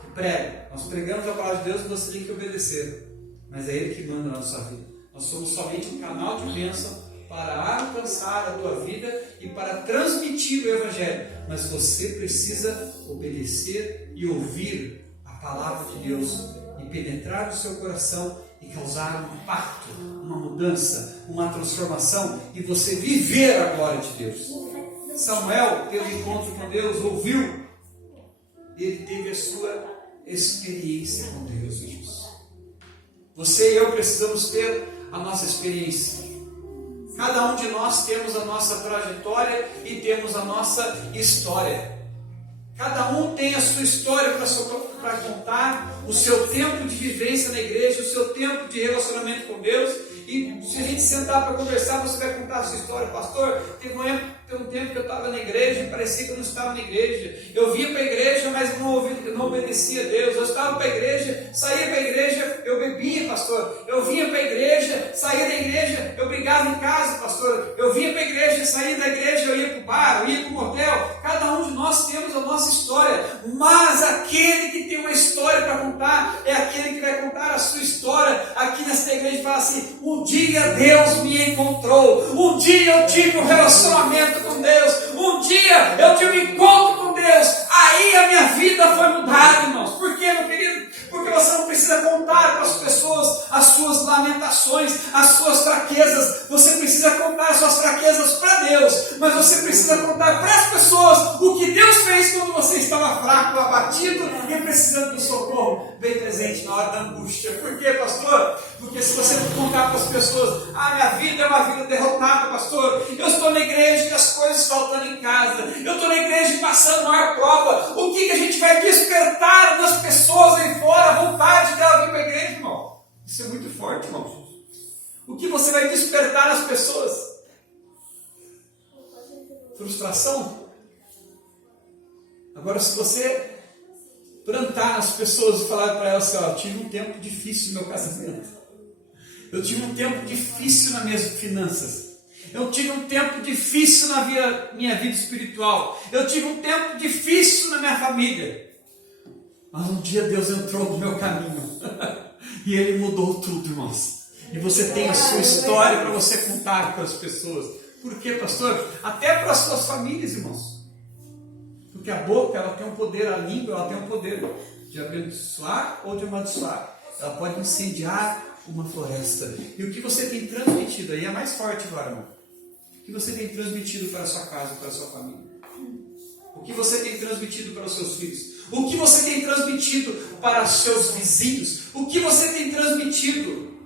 que prega. Nós pregamos a palavra de Deus e você tem que obedecer. Mas é Ele que manda na sua vida. Nós somos somente um canal de bênção para alcançar a tua vida e para transmitir o Evangelho. Mas você precisa obedecer e ouvir a palavra de Deus e penetrar no seu coração e causar um impacto, uma mudança, uma transformação e você viver a glória de Deus. Samuel teve um encontro com Deus, ouviu, ele teve a sua experiência com Deus, irmãos. Você e eu precisamos ter a nossa experiência. Cada um de nós temos a nossa trajetória e temos a nossa história. Cada um tem a sua história para contar, o seu tempo de vivência na igreja, o seu tempo de relacionamento com Deus. E se a gente sentar para conversar, você vai contar a sua história. Pastor, teve um tempo que eu estava na igreja e parecia que eu não estava na igreja. Eu vinha para a igreja, mas não obedecia a Deus. Eu estava para a igreja, saía para a igreja, eu bebia, pastor. Eu vinha para a igreja, saía da igreja, eu brigava em casa, pastor. Eu vinha para a igreja, saía da igreja, eu ia para o bar, eu ia para o motel. Cada um de nós temos a nossa história. Mas aquele que tem uma história para contar é aquele que vai contar a sua história aqui nesta igreja e fala assim: um dia Deus me encontrou, um dia eu tive um relacionamento com Deus, um dia eu tive um encontro com Deus, aí a minha vida foi mudada, irmãos. Por quê, meu querido? Porque você não precisa contar para as pessoas as suas lamentações, as suas fraquezas. Você precisa contar as suas fraquezas para Deus, mas você precisa contar para as pessoas o que Deus fez quando você estava fraco, abatido e precisando do socorro bem presente na hora da angústia. Por quê, pastor? Porque se você contar para as pessoas: minha vida é uma vida derrotada, pastor, eu estou na igreja e as coisas faltando em casa, eu estou na igreja e passando maior prova, o que a gente vai despertar nas pessoas aí fora a vontade dela vir para a igreja, irmão? Isso é muito forte, irmão. O que você vai despertar nas pessoas? Frustração? Agora, se você plantar nas pessoas e falar para elas assim: eu tive um tempo difícil no meu casamento, eu tive um tempo difícil nas minhas finanças, eu tive um tempo difícil na minha vida espiritual, eu tive um tempo difícil na minha família, mas um dia Deus entrou no meu caminho e Ele mudou tudo, irmãos. E você tem a sua história para você contar para as pessoas. Por quê, pastor? Até para as suas famílias, irmãos. Porque a boca, ela tem um poder, a língua, ela tem um poder de abençoar ou de amaldiçoar. Ela pode incendiar uma floresta. E o que você tem transmitido aí é mais forte agora, irmão. O que você tem transmitido para a sua casa, para a sua família? O que você tem transmitido para os seus filhos? O que você tem transmitido para os seus vizinhos? O que você tem transmitido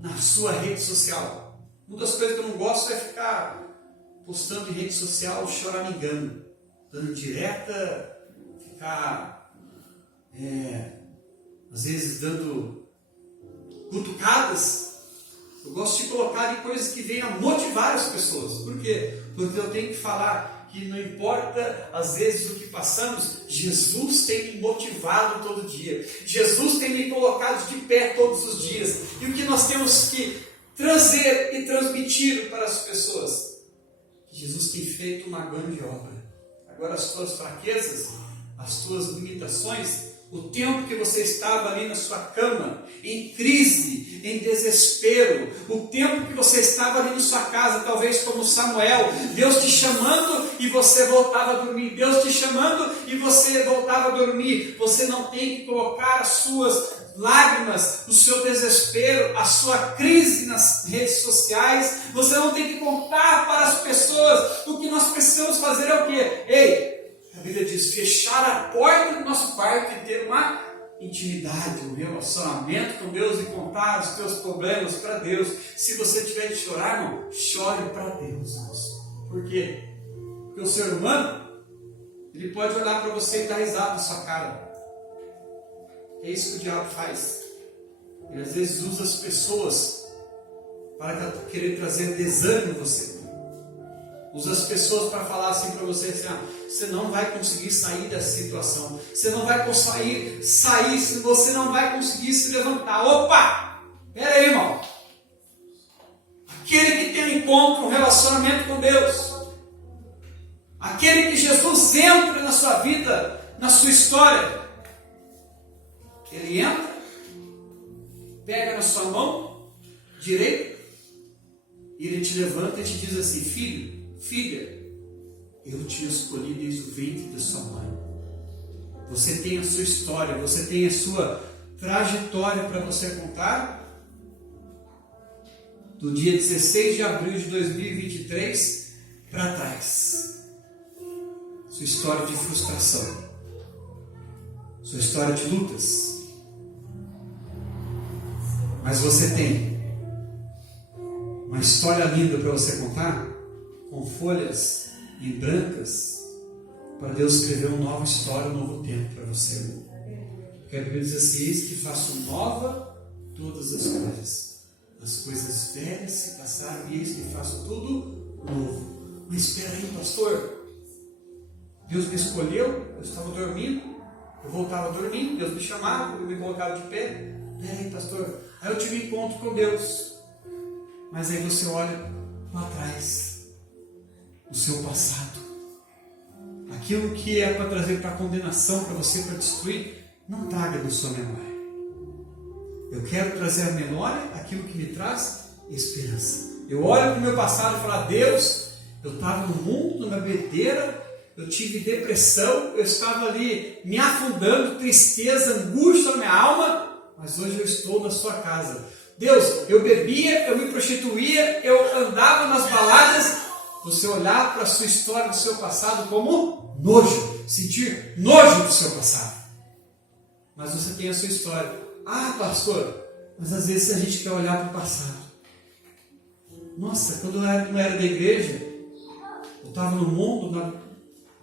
na sua rede social? Uma das coisas que eu não gosto é ficar postando em rede social choramingando, dando direta, ficar às vezes dando cutucadas. Eu gosto de colocar em coisas que venham motivar as pessoas. Por quê? Porque eu tenho que falar que não importa às vezes o que passamos, Jesus tem me motivado todo dia. Jesus tem me colocado de pé todos os dias. E o que nós temos que trazer e transmitir para as pessoas? Que Jesus tem feito uma grande obra. Agora as tuas fraquezas, as tuas limitações, o tempo que você estava ali na sua cama, em crise, em desespero, o tempo que você estava ali na sua casa, talvez como Samuel, Deus te chamando e você voltava a dormir, Deus te chamando e você voltava a dormir. Você não tem que colocar as suas lágrimas, o seu desespero, a sua crise nas redes sociais. Você não tem que contar para as pessoas. O que nós precisamos fazer é o quê? Ei, a Bíblia diz, fechar a porta do nosso quarto e ter uma intimidade, um relacionamento com Deus e contar os teus problemas para Deus. Se você tiver de chorar, irmão, chore para Deus. Por quê? Porque o ser humano, ele pode olhar para você e dar risada na sua cara. É isso que o diabo faz. Ele às vezes usa as pessoas para querer trazer desânimo em você. Usa as pessoas para falar assim para você, assim, você não vai conseguir sair dessa situação. Você não vai conseguir sair, você não vai conseguir se levantar. Opa! Pera aí, irmão. Aquele que tem um encontro, um relacionamento com Deus. Aquele que Jesus entra na sua vida, na sua história. Ele entra, pega na sua mão direita e ele te levanta e te diz assim, filho, filha, eu te escolhi desde o ventre da sua mãe. Você tem a sua história, você tem a sua trajetória para você contar. Do dia 16 de abril de 2023 para trás. Sua história de frustração. Sua história de lutas. Mas você tem uma história linda para você contar, com folhas em brancas, para Deus escrever uma nova história, um novo tempo para você. Porque a Bíblia diz assim, eis que faço nova todas as coisas. As coisas velhas se passaram e eis que faço tudo novo. Mas espera aí, pastor. Deus me escolheu, eu estava dormindo, eu voltava dormindo, Deus me chamava, eu me colocava de pé. Espera aí, pastor. Aí eu tive um encontro com Deus. Mas aí você olha lá atrás, o seu passado. Aquilo que é para trazer para condenação, para você, para destruir, não traga na sua memória. Eu quero trazer à memória aquilo que me traz esperança. Eu olho para o meu passado e falo, Deus, eu estava no mundo, numa bebedeira, eu tive depressão, eu estava ali me afundando, tristeza, angústia na minha alma, mas hoje eu estou na sua casa. Deus, eu bebia, eu me prostituía, eu andava nas baladas. Você olhar para a sua história, do seu passado como nojo, sentir nojo do seu passado. Mas você tem a sua história. Ah, pastor, mas às vezes a gente quer olhar para o passado. Nossa, quando eu não era da igreja, eu estava no mundo, na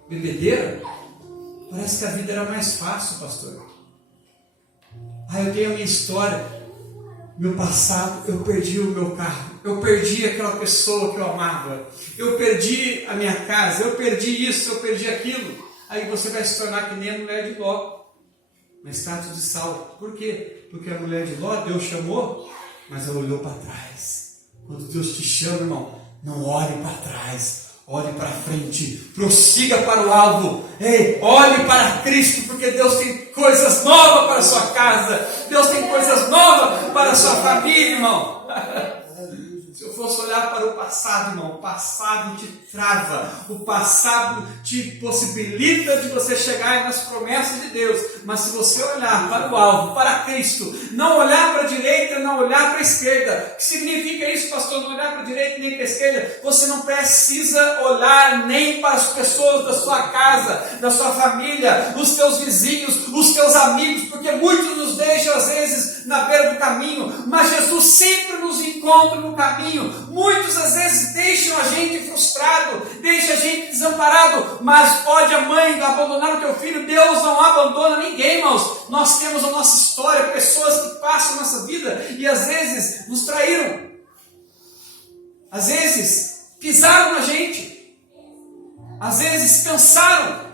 bebedeira, parece que a vida era mais fácil, pastor. Ah, eu tenho a minha história. Meu passado, eu perdi o meu carro, eu perdi aquela pessoa que eu amava, eu perdi a minha casa, eu perdi isso, eu perdi aquilo. Aí você vai se tornar que nem a mulher de Ló, na estátua de sal. Por quê? Porque a mulher de Ló, Deus chamou, mas ela olhou para trás. Quando Deus te chama, irmão, não olhe para trás, olhe para frente, prossiga para o alvo. Ei, olhe para Cristo, porque Deus tem coisas novas para a sua casa, Deus tem coisas novas para a sua família, irmão. Se eu fosse olhar para o passado, irmão, o passado te trava, o passado te possibilita de você chegar nas promessas de Deus. Mas se você olhar para o alvo, para Cristo, não olhar para a direita, não olhar para a esquerda, o que significa isso, pastor? Não olhar para a direita nem para a esquerda? Você não precisa olhar nem para as pessoas da sua casa, da sua família, os teus vizinhos, os teus amigos, porque muitos nos deixam às vezes na beira do caminho, mas Jesus sempre nos encontra no caminho. Muitos às vezes deixam a gente frustrado, deixam a gente desamparado, mas pode a mãe abandonar o teu filho? Deus não abandona ninguém, irmãos. Nós temos a nossa história, pessoas que passam a nossa vida e às vezes nos traíram, às vezes pisaram na gente, às vezes cansaram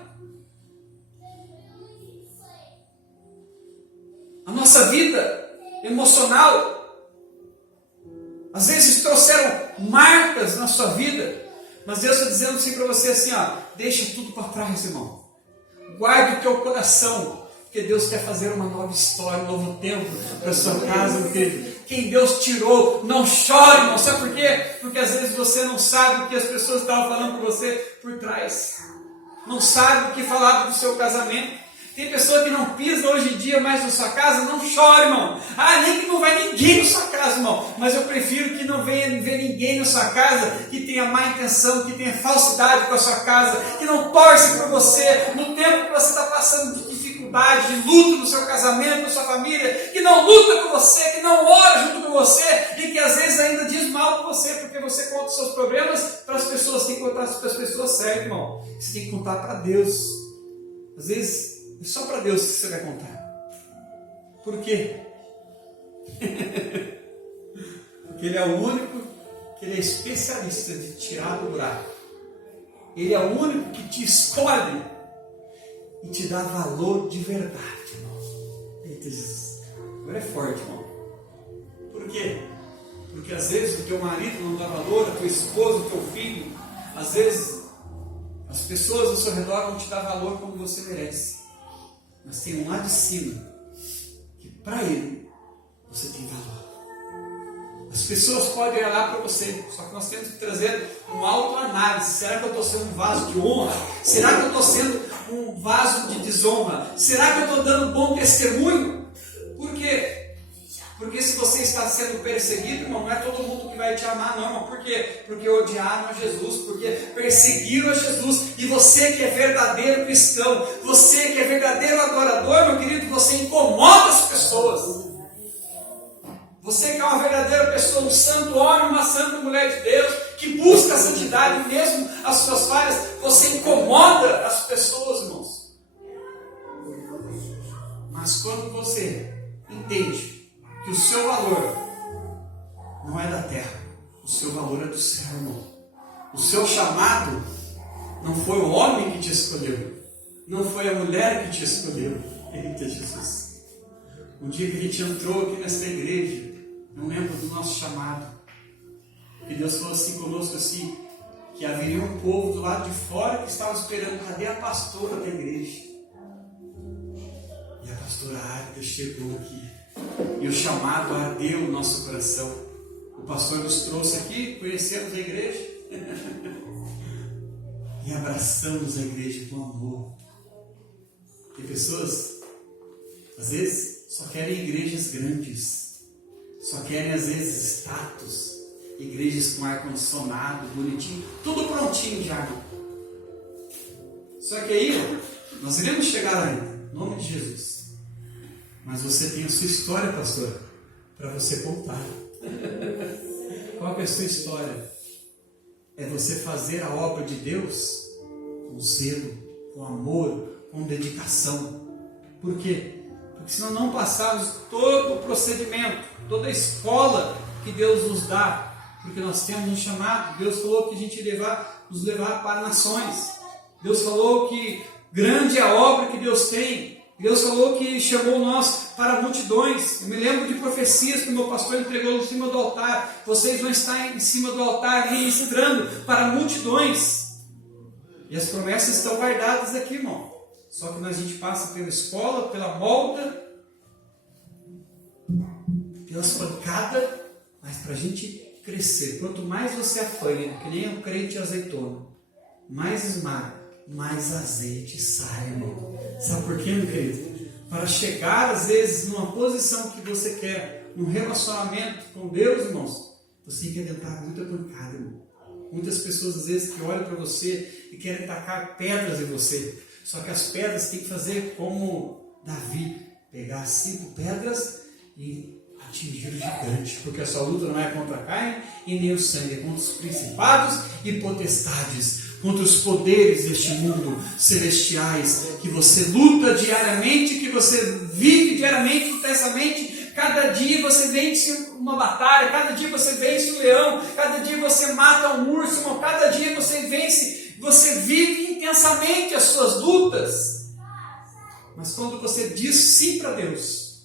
a nossa vida emocional. Às vezes trouxeram marcas na sua vida, mas Deus está dizendo assim para você assim, ó, deixa tudo para trás, irmão. Guarde o teu coração, porque Deus quer fazer uma nova história, um novo tempo para a sua casa, meu querido. Quem Deus tirou, não chore, irmão. Sabe por quê? Porque às vezes você não sabe o que as pessoas estavam falando para você por trás. Não sabe o que falavam do seu casamento. Tem pessoa que não pisa hoje em dia mais na sua casa, não chora, irmão. Nem que não vai ninguém na sua casa, irmão. Mas eu prefiro que não venha ver ninguém na sua casa que tenha má intenção, que tenha falsidade com a sua casa, que não torce por você no tempo que você está passando de dificuldade, de luta no seu casamento, na sua família, que não luta com você, que não ora junto com você e que às vezes ainda diz mal com você, porque você conta os seus problemas para as pessoas. Tem que contar para as pessoas certas, irmão. Você tem que contar para Deus. Às vezes é só para Deus que você vai contar. Por quê? Porque Ele é o único, que Ele é especialista de tirar do buraco. Ele é o único que te escolhe e te dá valor de verdade, irmão. Eita Jesus, agora é forte, irmão. Por quê? Porque às vezes o teu marido não dá valor, a tua esposa, o teu filho, às vezes as pessoas ao seu redor não te dão valor como você merece. Mas tem um lá de cima, que para ele, você tem valor. As pessoas podem olhar lá para você, só que nós temos que trazer uma autoanálise. Será que eu estou sendo um vaso de honra? Será que eu estou sendo um vaso de desonra? Será que eu estou dando bom testemunho? Por quê? Porque se você está sendo perseguido, irmão, não é todo mundo que vai te amar, não, irmão. Por quê? Porque odiaram a Jesus, porque perseguiram a Jesus. E você que é verdadeiro cristão, você que é verdadeiro adorador, meu querido, você incomoda as pessoas. Você que é uma verdadeira pessoa, um santo homem, uma santa mulher de Deus, que busca a santidade mesmo as suas falhas, você incomoda as pessoas, irmãos. Mas quando você entende que o seu valor não é da terra, o seu valor é do céu, irmão. O seu chamado não foi o homem que te escolheu, não foi a mulher que te escolheu. Eita Jesus. Um dia que a gente entrou aqui nessa igreja, não lembro do nosso chamado, que Deus falou assim conosco assim, que haveria um povo do lado de fora que estava esperando, cadê a pastora da igreja? E a pastora Águida chegou aqui. E o chamado ardeu no nosso coração. O pastor nos trouxe aqui, conhecemos a igreja e abraçamos a igreja com amor. Tem pessoas, às vezes, só querem igrejas grandes, só querem às vezes status, igrejas com ar-condicionado, bonitinho, tudo prontinho já. Só que aí, nós iremos chegar lá ainda, em nome de Jesus. Mas você tem a sua história, pastor, para você contar. Qual é a sua história? É você fazer a obra de Deus com zelo, com amor, com dedicação. Por quê? Porque senão não passarmos todo o procedimento, toda a escola que Deus nos dá. Porque nós temos um chamado. Deus falou que a gente nos levar para nações. Deus falou que grande é a obra que Deus tem. Deus falou que chamou nós para multidões. Eu me lembro de profecias que o meu pastor entregou em cima do altar. Vocês vão estar em cima do altar ministrando para multidões. E as promessas estão guardadas aqui, irmão. Só que a gente passa pela escola, pela molda, pelas pancadas, mas para a gente crescer, quanto mais você apanha, que nem um crente azeitona, mais esmaga, mais azeite sai, irmão. Sabe por quê, meu querido? Para chegar, às vezes, numa posição que você quer, num relacionamento com Deus, irmãos, você tem que aguentar muita pancada, irmão. Muitas pessoas, às vezes, que olham para você e querem tacar pedras em você. Só que as pedras tem que fazer como Davi, pegar 5 pedras e atingir o gigante, porque a sua luta não é contra a carne e nem o sangue, é contra os principados e potestades, contra os poderes deste mundo celestiais, que você luta diariamente, que você vive diariamente, intensamente. Cada dia você vence uma batalha, cada dia você vence um leão, cada dia você mata um urso, cada dia você vence, você vive intensamente as suas lutas. Mas quando você diz sim para Deus,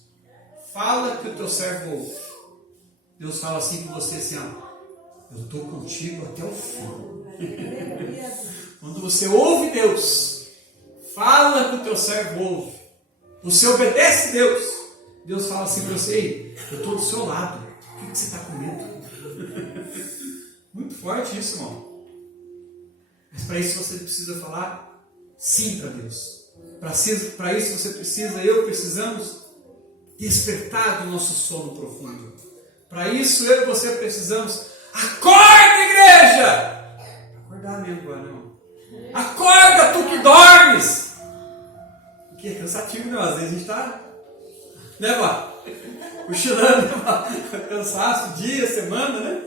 fala que o teu servo ouve. Deus fala assim com você, assim, ó, eu estou contigo até o fim. Quando você ouve Deus, fala que o teu servo ouve, você obedece Deus, Deus fala assim para você, ei, eu estou do seu lado, o que você está com medo? Muito forte isso, irmão. Mas para isso você precisa falar sim para Deus. Para isso você precisa, precisamos despertar do nosso sono profundo. Para isso eu e você precisamos. Acorda, igreja! Acordar mesmo agora, não. Acorda, tu que dormes! Porque é cansativo, né? Às vezes a gente está, né, pá? Cochilando, né, cansaço, dia, semana, né?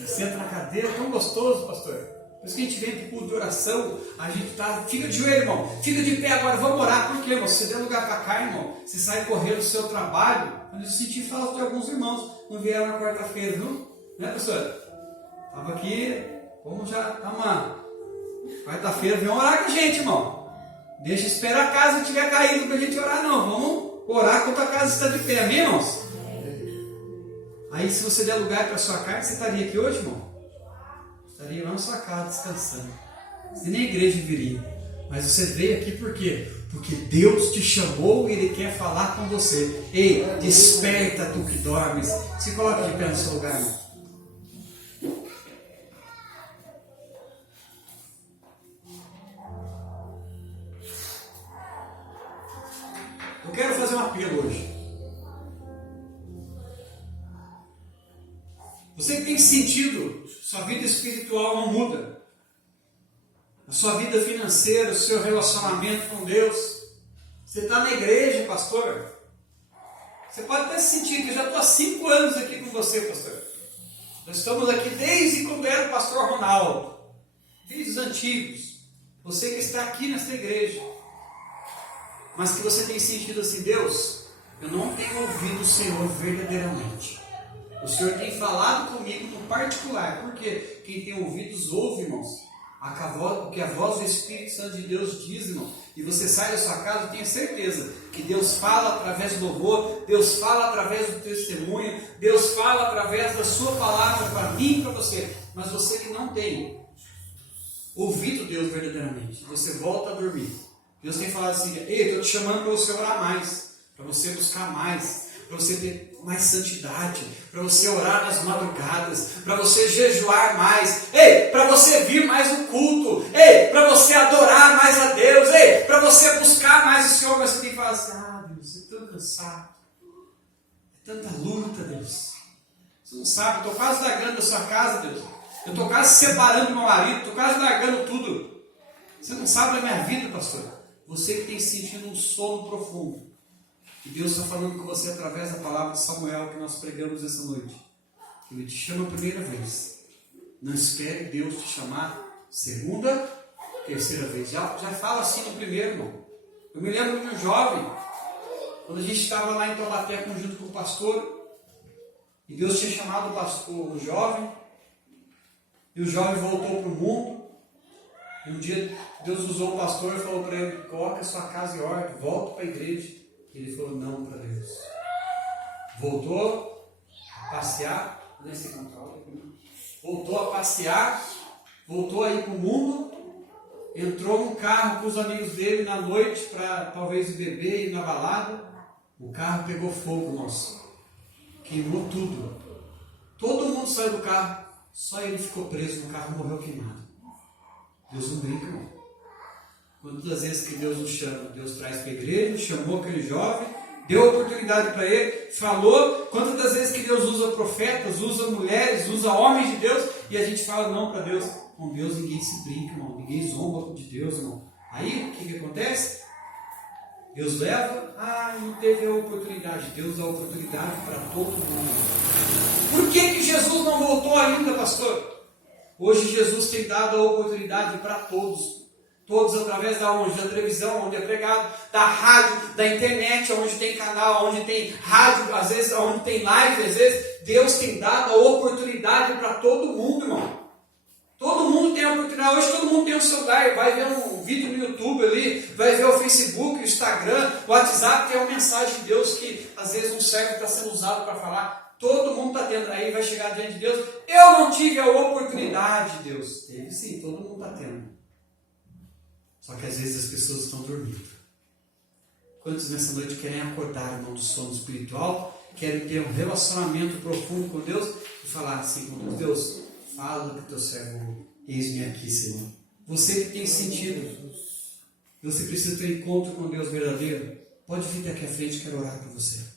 Você entra na cadeira, tão gostoso, pastor. Por isso que a gente vem para o culto de oração, a gente fica de joelho, irmão, fica de pé agora, vamos orar. Por quê, irmão? Se você der lugar para cá, irmão, você sai correndo do seu trabalho. Quando eu senti falta de alguns irmãos, não vieram na quarta-feira, viu? Né, pastor? Estava aqui, vamos já dar uma quarta-feira, vem orar com a gente, irmão. Deixa esperar a casa estiver caído para a gente orar, não. Vamos orar quando a casa está de pé, amém, irmãos? Aí, se você der lugar para a sua carne, você estaria aqui hoje, irmão? Estaria lá na sua casa descansando. Você nem a igreja viria. Mas você veio aqui por quê? Porque Deus te chamou e Ele quer falar com você. Ei, desperta tu que dormes. Se coloque de pé no seu lugar, irmão. Eu quero fazer um apelo hoje. Você que tem sentido, sua vida espiritual não muda. A sua vida financeira, o seu relacionamento com Deus. Você está na igreja, pastor. Você pode até se sentir que eu já estou há 5 anos aqui com você, pastor. Nós estamos aqui desde quando era o pastor Ronaldo. Desde os antigos. Você que está aqui nesta igreja. Mas que você tem sentido assim, Deus, eu não tenho ouvido o Senhor verdadeiramente. O Senhor tem falado comigo no particular, porque quem tem ouvidos ouve, irmãos, o que a voz do Espírito Santo de Deus diz, irmão. E você sai da sua casa, tenha certeza que Deus fala através do louvor, Deus fala através do testemunho, Deus fala através da sua palavra para mim e para você. Mas você que não tem ouvido Deus verdadeiramente, você volta a dormir. Deus tem falado assim, ei, estou te chamando para você orar mais, para você buscar mais, para você ter mais santidade, para você orar nas madrugadas, para você jejuar mais, ei, para você vir mais no culto, ei, para você adorar mais a Deus, ei, para você buscar mais o Senhor. Mas você tem que falar assim, Deus, eu estou tão cansado, é tanta luta, Deus, você não sabe, eu estou quase largando da sua casa, Deus, eu estou quase separando do meu marido, estou quase largando tudo, você não sabe da minha vida, pastor. Você que tem sentido um sono profundo, e Deus está falando com você através da palavra de Samuel que nós pregamos essa noite. Ele te chama a primeira vez. Não espere Deus te chamar segunda, terceira vez. Já fala assim no primeiro, irmão. Eu me lembro de um jovem, quando a gente estava lá em Taubaté junto com o pastor, e Deus tinha chamado o pastor, o jovem, e o jovem voltou para o mundo. E um dia Deus usou o pastor e falou para ele, coloca a sua casa em ordem, volta para a igreja. Ele falou não para Deus. Voltou a passear, voltou a passear, voltou a ir para o mundo, entrou num carro com os amigos dele na noite para talvez beber e ir na balada. O carro pegou fogo, nossa. Queimou tudo. Todo mundo saiu do carro, só ele ficou preso no carro e morreu queimado. Deus não brinca, não. Quantas vezes que Deus nos chama, Deus traz para a igreja, chamou aquele jovem, deu oportunidade para ele, falou. Quantas das vezes que Deus usa profetas, usa mulheres, usa homens de Deus, e a gente fala não para Deus. Com Deus ninguém se brinca, irmão, ninguém zomba de Deus, irmão. Aí o que acontece? Deus leva, não teve a oportunidade. Deus dá oportunidade para todo mundo. Por que Jesus não voltou ainda, pastor? Hoje Jesus tem dado a oportunidade para todos. Todos através da onde? Da televisão, onde é pregado, da rádio, da internet, onde tem canal, onde tem rádio, às vezes onde tem live, às vezes Deus tem dado a oportunidade para todo mundo, irmão. Todo mundo tem a oportunidade. Hoje todo mundo tem um celular, vai ver um vídeo no YouTube ali, vai ver o Facebook, o Instagram, o WhatsApp, tem uma mensagem de Deus que às vezes um servo está sendo usado para falar. Todo mundo está tendo. Aí vai chegar diante de Deus. Eu não tive a oportunidade, Deus. Teve sim, todo mundo está tendo. Só que às vezes as pessoas estão dormindo. Quantos nessa noite querem acordar, irmão, do sono espiritual, querem ter um relacionamento profundo com Deus e falar assim com Deus: Deus, fala que teu servo, eis-me aqui, Senhor. Você que tem sentido, você precisa ter um encontro com Deus verdadeiro, pode vir aqui à frente, quero orar por você.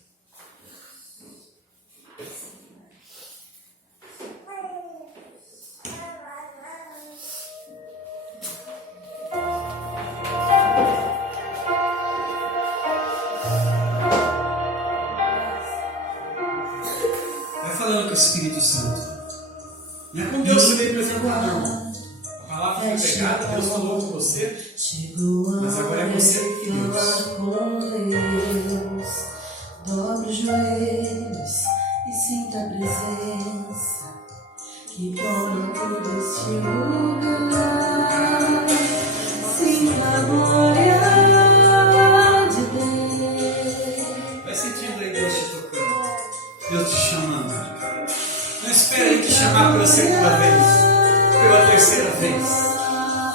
Vai falando com o Espírito Santo. Não é com Deus que veio apresentar, não. A palavra foi pegada, Deus falou com você, mas agora é você que Deus. Dobre os joelhos e sinta a presença que toma todo este lugar. Sinta a glória de Deus. Vai sentindo aí Deus te tocando, Deus te chamando. Não espere Ele te chamar pela segunda vez, pela terceira vez.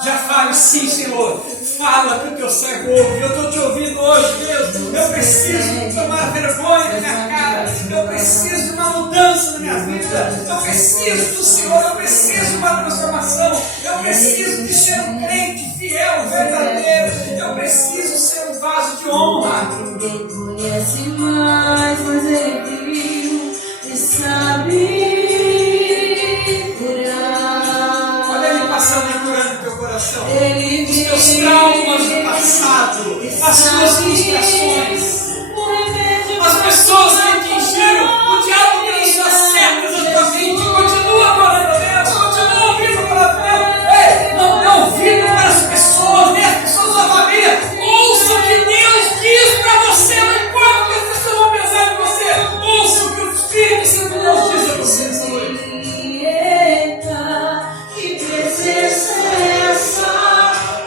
Já fale sim, Senhor. Fala que o teu servo ouve. Eu estou te ouvindo hoje, Deus. Eu preciso tomar vergonha na minha cara. Eu preciso de uma mudança na minha vida. Eu preciso do Senhor. Eu preciso de uma transformação. Eu preciso de ser um crente fiel, verdadeiro. Eu preciso ser um vaso de honra. Ninguém conhece mais, mas Ele viu e sabe. Passando e curando teu coração, os teus traumas do passado, as suas frustrações, as pessoas que atingiram, o diabo que lançou as setas na tua mente, continua adorando a Deus, continua ouvindo a palavra de Deus. Ei, não dê ouvido para as pessoas, nem as pessoas da família. Ouça o que Deus diz para você, não importa o que as pessoas vão pensar de você. Ouça o que o Espírito Santo de Deus diz a você essa noite.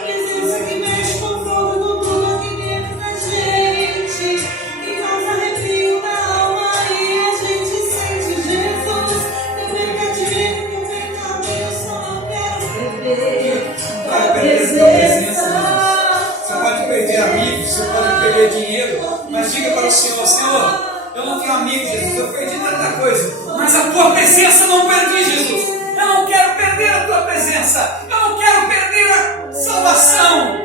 Presença que mexe com fogo no tudo aqui dentro da gente, que faz arrepio na alma e a gente sente Jesus. Eu negativo, que vem caminho, eu só não quero beber. Vai perder a presença. Você pode perder amigos, você pode perder dinheiro, mas diga para o Senhor: Senhor, eu não tenho amigos, Jesus, eu perdi tanta coisa, mas a tua presença não perdi, Jesus. Eu não quero perder a tua presença. Eu não quero perder a salvação.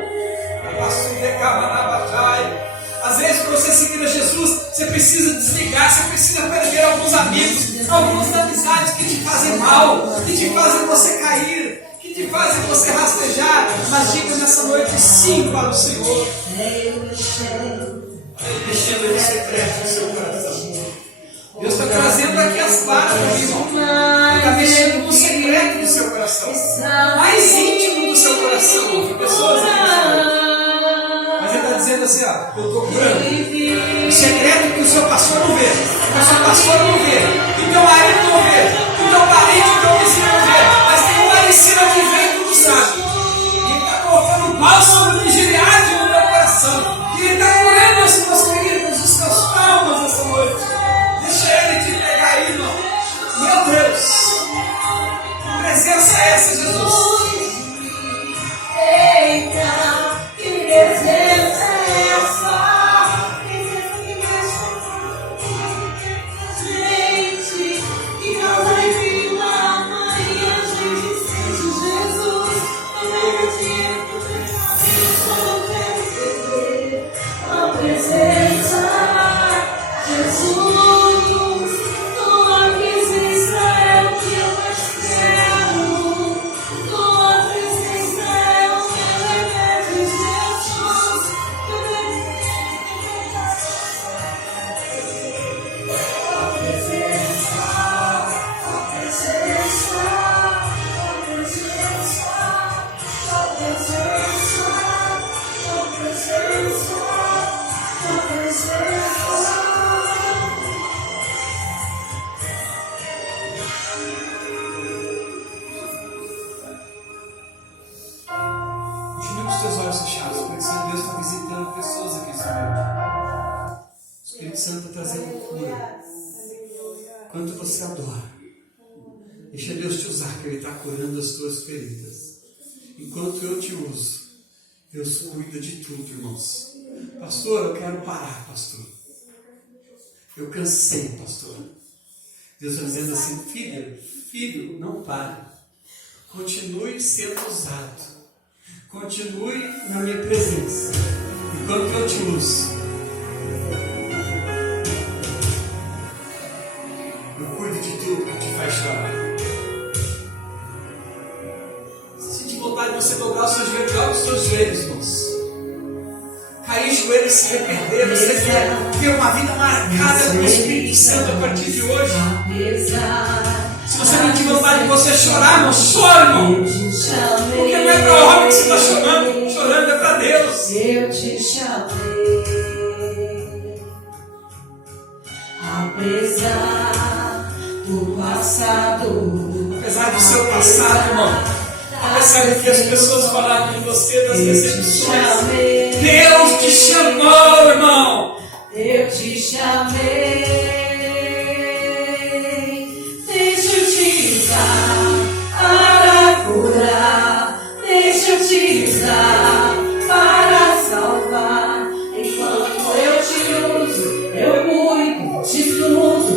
Às vezes, para você seguir a Jesus, você precisa desligar, você precisa perder alguns amigos, algumas amizades que te fazem mal, que te fazem você cair, que te fazem você rastejar. Mas diga nessa noite sim para o Senhor. Mexendo no secreto do seu coração. Deus está trazendo aqui as claras, irmão. Ele está mexendo no secreto do seu coração, mais íntimo do seu coração, de pessoas aqui nessa noite. Mas ele está dizendo assim: ó, eu estou curando o secreto que o seu pastor não vê, que o seu pastor não vê, que o teu marido não vê, que o teu parente, que o teu vizinho não vê, mas tem um lá em cima que vem e tudo sabe. E ele está colocando bálsamo de Gileade no meu coração. E ele está curando os meus feridos, os teus traumas essa noite. Deixa ele te pegar aí, irmão. Meu Deus. Enquanto você adora, deixa Deus te usar, que Ele está curando as tuas feridas. Enquanto eu te uso, Deus cuida de tudo, irmãos. Pastor, eu quero parar, pastor. Eu cansei, pastor. Deus está dizendo assim: filho, não pare. Continue sendo usado. Continue na minha presença. Enquanto eu te uso, eu cuido de tudo que te faz chorar. Se sentir vontade de você dobrar os seus joelhos, dobra os seus joelhos, irmãos. Cair de joelhos e se arrepender. Você quer ter uma vida marcada com o Espírito Santo a partir de hoje? Se você não tiver vontade de você chorar, irmão, chora, irmão. Porque não é para o homem que você está chorando. Chorando é para Deus. Eu te chamei, apesar do passado. Apesar do seu passado, irmão. Apesar do que as pessoas falaram de você, das decepções. Deus te chamou, irmão. Eu te chamei. Deixa eu te usar para curar. Deixa eu te usar para salvar. Enquanto eu te uso, eu cuido de tudo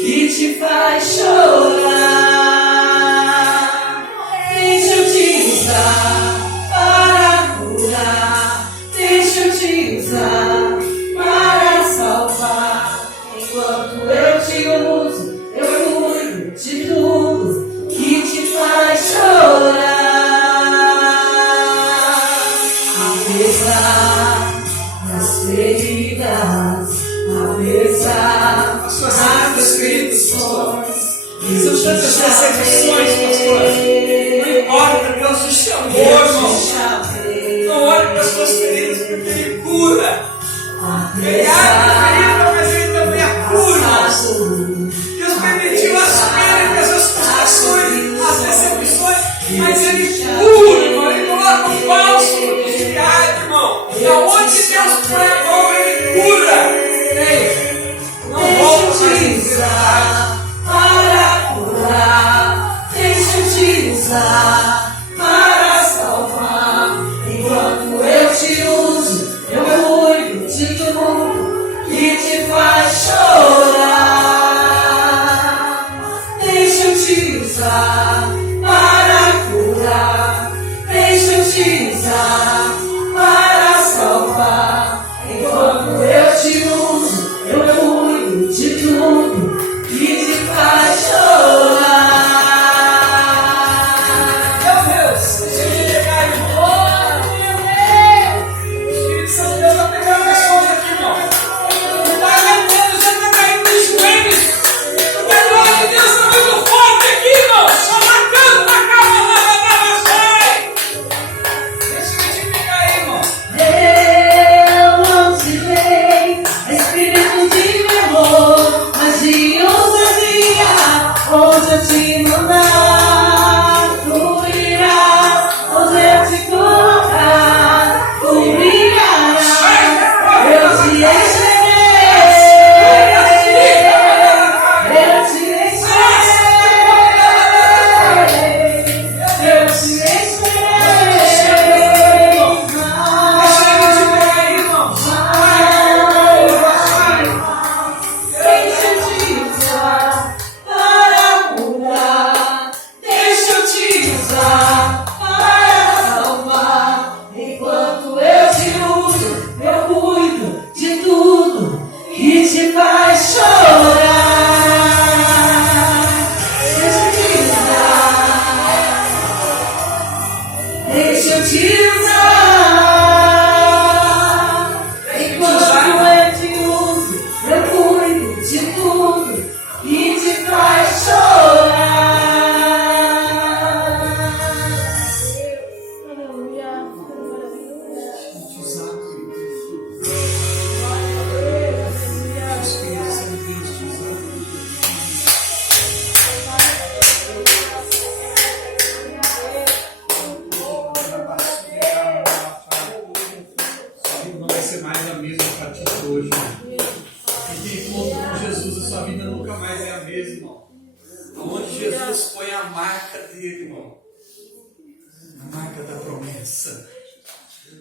que te faz chorar. Deixa eu te usar para curar. Deixa eu te usar para salvar. Enquanto eu te uso, eu cuido de tudo que te faz chorar. Apesar das feridas, apesar das feridas, são tantas decepções, pastor. Não importa, Deus te chamou, irmão. Não olhe para as suas feridas, porque Ele cura. Ele abre a ferida, mas Ele também a cura. Deus permitiu as perdas, as frustrações, as decepções, mas Ele cura, irmão. Ele coloca um bálsamo de diário, irmão. E aonde Deus põe a mão, Ele cura. Ei, não volta mais em para curar. Deixa eu te usar para salvar. Enquanto eu te uso, eu cuido de tudo que te faz chorar. Deixa eu te usar para curar. Deixa eu te usar para salvar. Enquanto eu te uso, eu cuido de tudo que te faz chorar. Meu Deus, deixa eu chegar, irmão. O Espírito Santo de Deus está pegando pessoas aqui, irmão. Não está aguentando, já está caindo de joelhos. O perdão de Deus está muito forte aqui, irmão. Só marcando. marca dele, irmão. A marca da promessa.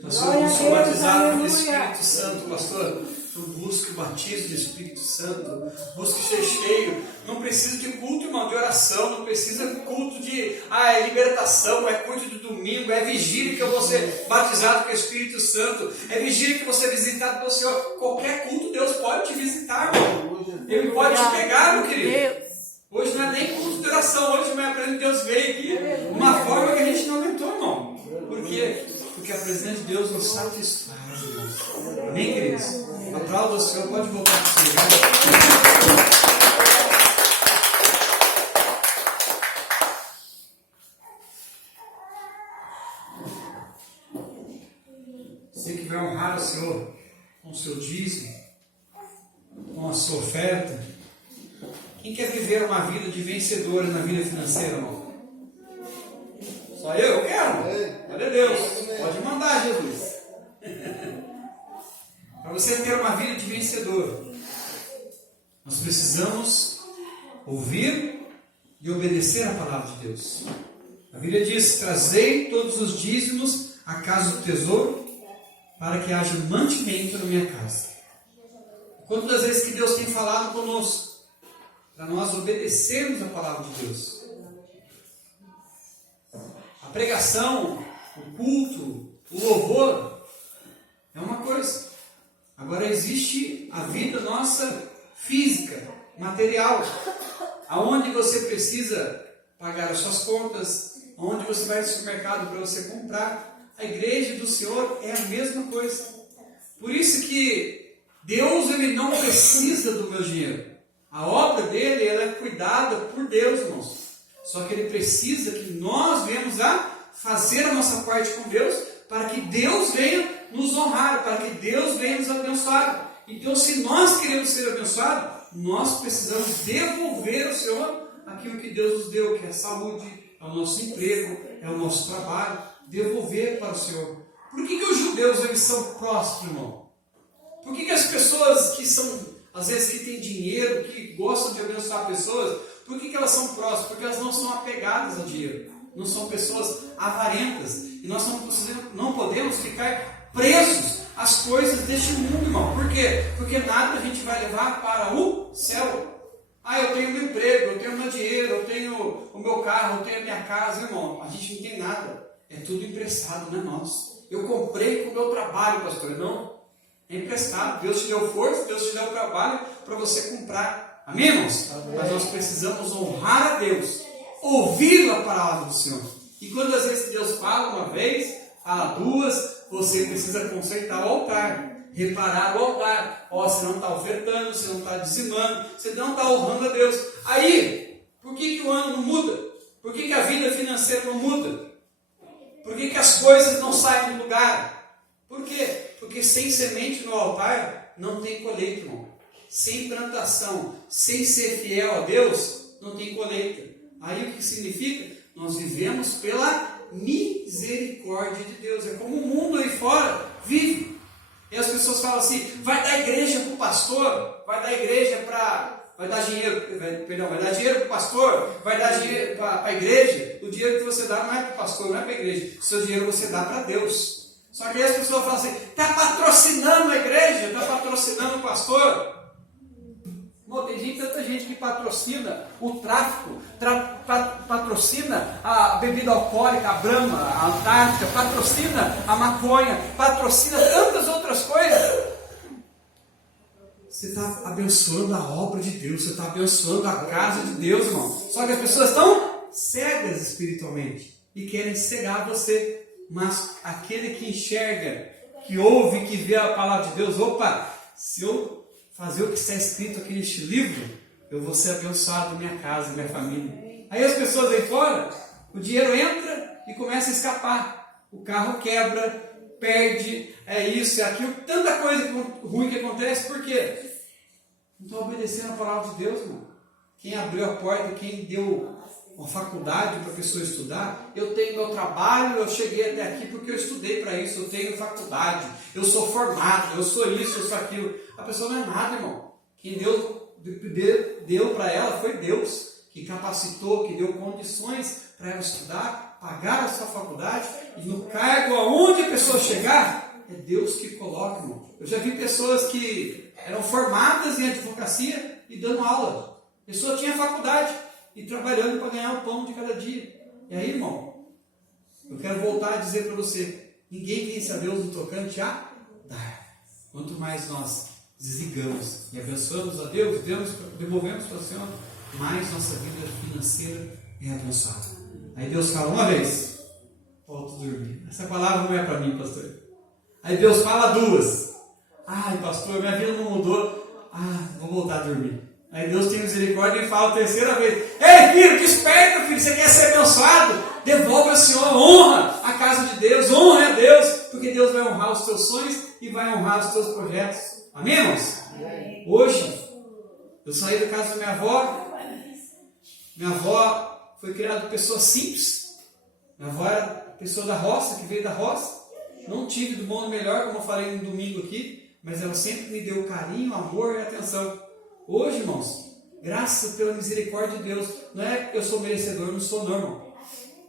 Pastor, Glória eu a sou Deus, batizado pelo aleluia. Espírito Santo, pastor. Eu busco o batismo do Espírito Santo. Busco ser cheio. Não precisa de culto, irmão, de oração. Não precisa de culto de libertação. É culto do domingo. É vigília que eu vou ser batizado com o Espírito Santo. É vigília que você é visitado pelo Senhor. Qualquer culto Deus pode te visitar, irmão. Ele pode te pegar, meu querido. Hoje não é nem culto de oração. Hoje vai aprender que Deus veio aqui de uma forma que a gente não aguentou, irmão. Por quê? Porque a presença de Deus nos satisfaz, irmão. Amém, queridos? Aplauda o Senhor, pode voltar para o Senhor. Você que vai honrar o Senhor com o seu dízimo, com a sua oferta. Quem quer viver uma vida de vencedor na vida financeira, irmão? Só eu quero. Glória a Deus. Pode mandar, Jesus. Para você ter uma vida de vencedor, nós precisamos ouvir e obedecer a palavra de Deus. A Bíblia diz: trazei todos os dízimos à casa do tesouro, para que haja mantimento na minha casa. Quantas vezes que Deus tem falado conosco, para nós obedecermos a palavra de Deus. A pregação, o culto, o louvor é uma coisa. Agora existe a vida nossa física, material, aonde você precisa pagar as suas contas, aonde você vai no supermercado para você comprar. A igreja do Senhor é a mesma coisa. Por isso que Deus, ele não precisa do meu dinheiro. A obra dele, ela é cuidada por Deus, irmãos. Só que ele precisa que nós venhamos a fazer a nossa parte com Deus, para que Deus venha nos honrar, para que Deus venha nos abençoar. Então, se nós queremos ser abençoados, nós precisamos devolver ao Senhor aquilo que Deus nos deu, que é a saúde, é o nosso emprego, é o nosso trabalho. Devolver para o Senhor. Por que os judeus, eles são prósperos, irmão? Por que as pessoas que são, às vezes, que têm dinheiro, que gostam de abençoar pessoas, por que elas são prósperas? Porque elas não são apegadas ao dinheiro. Não são pessoas avarentas. E nós não podemos ficar presos às coisas deste mundo, irmão. Por quê? Porque nada a gente vai levar para o céu. Eu tenho meu emprego, eu tenho meu dinheiro, eu tenho o meu carro, eu tenho a minha casa, irmão. A gente não tem nada. É tudo emprestado, não é nosso. Eu comprei com o meu trabalho, pastor. Não, é emprestado. Deus te deu força, Deus te deu trabalho para você comprar. Amém, irmãos? Amém. Mas nós precisamos honrar a Deus, ouvir a palavra do Senhor. E quando às vezes Deus fala uma vez, fala duas, você precisa consertar o altar, reparar o altar. Você não está ofertando, você não está dizimando, você não está honrando a Deus. Aí, por que o ano não muda? Por que a vida financeira não muda? Por que as coisas não saem do lugar? Por quê? Porque sem semente no altar não tem colheita, irmão. Sem plantação, sem ser fiel a Deus, não tem colheita. Aí o que significa? Nós vivemos pela misericórdia de Deus. É como o mundo aí fora vive. E as pessoas falam assim: vai dar igreja para o pastor, vai dar igreja para... Vai dar dinheiro para o pastor, vai dar dinheiro para a igreja. O dinheiro que você dá não é para o pastor, não é para a igreja. O seu dinheiro você dá para Deus. Só que aí as pessoas falam assim: está patrocinando a igreja, está patrocinando o pastor. Tem tanta gente que patrocina o tráfico, patrocina a bebida alcoólica, a Brahma, a Antártica, patrocina a maconha, patrocina tantas outras coisas. Você está abençoando a obra de Deus, você está abençoando a casa de Deus, irmão. Só que as pessoas estão cegas espiritualmente e querem cegar você. Mas aquele que enxerga, que ouve, que vê a palavra de Deus, se eu fazer o que está escrito aqui neste livro, eu vou ser abençoado, minha casa, minha família. Aí as pessoas aí fora, o dinheiro entra e começa a escapar. O carro quebra, perde, é isso, é aquilo, tanta coisa ruim que acontece. Por quê? Não estou obedecendo a palavra de Deus, irmão. Quem abriu a porta, quem deu uma faculdade para a pessoa estudar, eu tenho meu trabalho, eu cheguei até aqui porque eu estudei para isso, eu tenho faculdade, eu sou formado, eu sou isso, eu sou aquilo. A pessoa não é nada, irmão. Quem Deus deu para ela foi Deus. que capacitou, que deu condições para ela estudar, pagar a sua faculdade, e no cargo aonde a pessoa chegar, é Deus que coloca, irmão. Eu já vi pessoas que eram formadas em advocacia e dando aula. A pessoa tinha faculdade e trabalhando para ganhar o pão de cada dia. E aí, irmão, eu quero voltar a dizer para você, ninguém vence a Deus no tocante a dar. Quanto mais nós desligamos e abençoamos a Deus, devolvemos para o Senhor, mais nossa vida financeira é abençoada. Aí Deus fala uma vez, volto a dormir. Essa palavra não é para mim, pastor. Aí Deus fala duas. Ai, pastor, minha vida não mudou. Vou voltar a dormir. Aí Deus tem misericórdia e fala a terceira vez. Ei, filho, desperta, filho. Você quer ser abençoado? Devolve ao Senhor, honra a casa de Deus, honra a Deus, porque Deus vai honrar os teus sonhos e vai honrar os teus projetos. Amém, irmãos? Hoje, eu saí da casa da minha avó. Minha avó foi criada por pessoa simples. Minha avó era pessoa da roça, que veio da roça. Não tive do bom e do melhor, como eu falei no domingo aqui, mas ela sempre me deu carinho, amor e atenção. Hoje, irmãos, graças pela misericórdia de Deus, não é que eu sou merecedor, não sou não, irmão.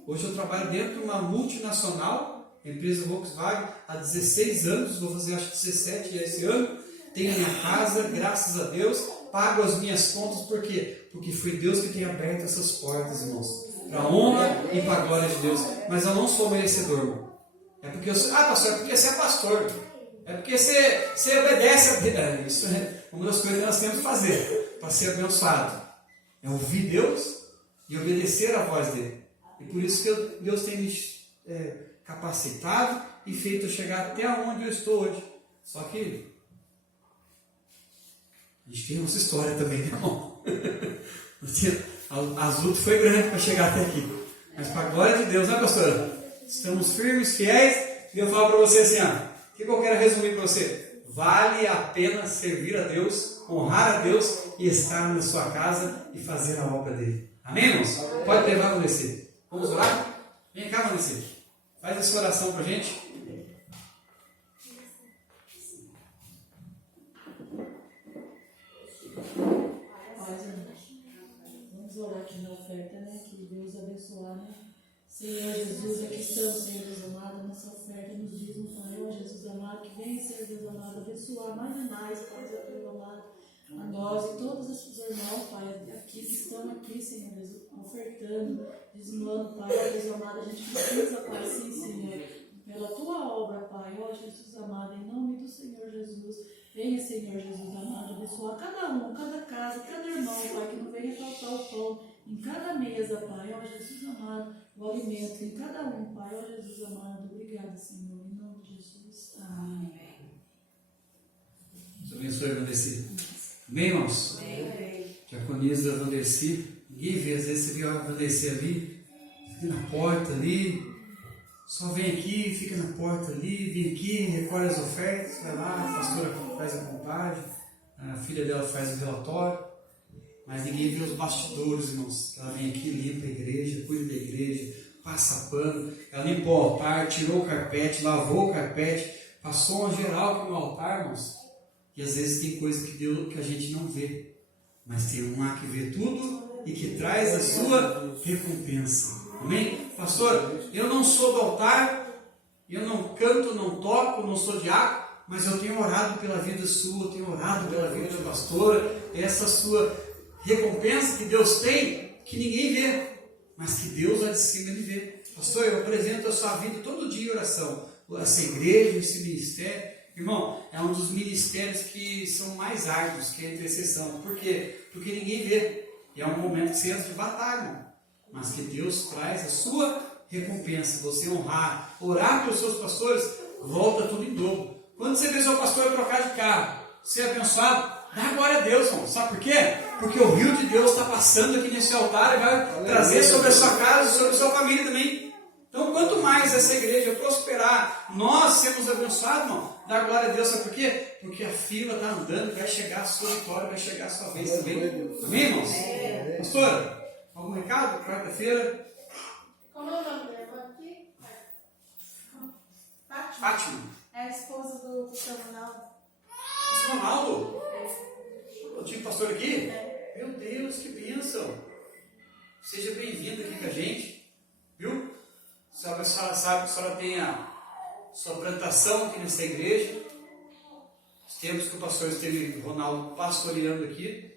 Hoje eu trabalho dentro de uma multinacional, empresa Volkswagen, há 16 anos, vou fazer acho que 17 esse ano. Tenho minha casa, graças a Deus, pago as minhas contas, por quê? Porque foi Deus que tem aberto essas portas, irmãos, para a honra e para a glória de Deus. Mas eu não sou merecedor, irmão. É porque eu sou, pastor, é porque você é pastor. É porque você obedece a Deus. Isso é uma das coisas que nós temos que fazer para ser abençoado. É ouvir Deus e obedecer a voz dele. E por isso que Deus tem me capacitado e feito eu chegar até onde eu estou hoje. Só que a gente tem nossa história também, né, irmão? As lutas foi grande para chegar até aqui. Mas para a glória de Deus, né, pastora? Estamos firmes, fiéis. E eu falo para você assim, o que eu quero resumir para você? Vale a pena servir a Deus, honrar a Deus e estar na sua casa e fazer a obra dele. Amém, irmãos? Pode levar, Vanessa. Vamos orar? Vem cá, Vanessa. Faz essa oração para a gente. Vamos orar aqui na oferta, né? Que Deus abençoar, né? Senhor Jesus, aqui estamos, Senhor Deus amado, nessa oferta nos dízimos, Pai, ó Jesus amado, que venha, Senhor Deus amado, abençoar mais e mais, Pai, Deus amado, a nós e todos os irmãos, Pai, aqui que estão aqui, Senhor Deus, ofertando, dizimando, Pai, ó Deus amado, a gente precisa, Pai, sim, Senhor, pela Tua obra, Pai, ó Jesus amado, em nome do Senhor Jesus, venha, Senhor Jesus amado, abençoar cada um, cada casa, cada irmão, Pai, que não venha faltar o pão em cada mesa, Pai, ó Jesus amado, o alimento em cada um, Pai, ó Jesus amado, obrigada, Senhor, em nome de Jesus, amém. Deus abençoe, Vandeci. Amém, irmãos? Diaconisa Vandeci, ninguém vê, às vezes você viu a Vandeci ali, fica na porta ali, só vem aqui, fica na porta ali, vem aqui, recolhe as ofertas, vai lá, a pastora faz a contagem, a filha dela faz o relatório, mas ninguém vê os bastidores, irmãos. Ela vem aqui, limpa a igreja, cuida da igreja, passa pano, ela limpou o altar, tirou o carpete, lavou o carpete, passou uma geral aqui no altar, irmãos. E às vezes tem coisa que a gente não vê, mas tem um lá que vê tudo e que traz a sua recompensa. Amém? Pastor, eu não sou do altar, eu não canto, não toco, não sou diácono, mas eu tenho orado pela vida sua, eu tenho orado pela vida da pastora, essa sua recompensa que Deus tem, que ninguém vê, mas que Deus lá de cima ele vê. Pastor, eu apresento a sua vida todo dia em oração, essa igreja, esse ministério. Irmão, é um dos ministérios que são mais árduos, que é a intercessão. Por quê? Porque ninguém vê. E é um momento que você entra de batalha, irmão. Mas que Deus traz a sua recompensa. Você honrar, orar pelos seus pastores, volta tudo em dobro. Quando você vê seu pastor trocar de carro, ser abençoado, dá glória a Deus, irmão. Sabe por quê? Porque o rio de Deus está passando aqui nesse altar e vai trazer sobre a sua casa e sobre a sua família também. Então, quanto mais essa igreja prosperar, nós sermos abençoados, irmão, dá glória a Deus. Sabe por quê? Porque a fila está andando, vai chegar a sua vitória, vai chegar a sua vez também. Amém, irmãos? Pastora, algum recado? Quarta-feira? Como é o nome dela aqui? Fátima. É a esposa do seu Ronaldo. Esse Ronaldo? O antigo pastor aqui? Meu Deus, que bênção. seja bem-vinda aqui com a gente, viu? A senhora sabe que a senhora tem a sua plantação aqui nessa igreja. Os tempos que o pastor esteve, Ronaldo, pastoreando aqui,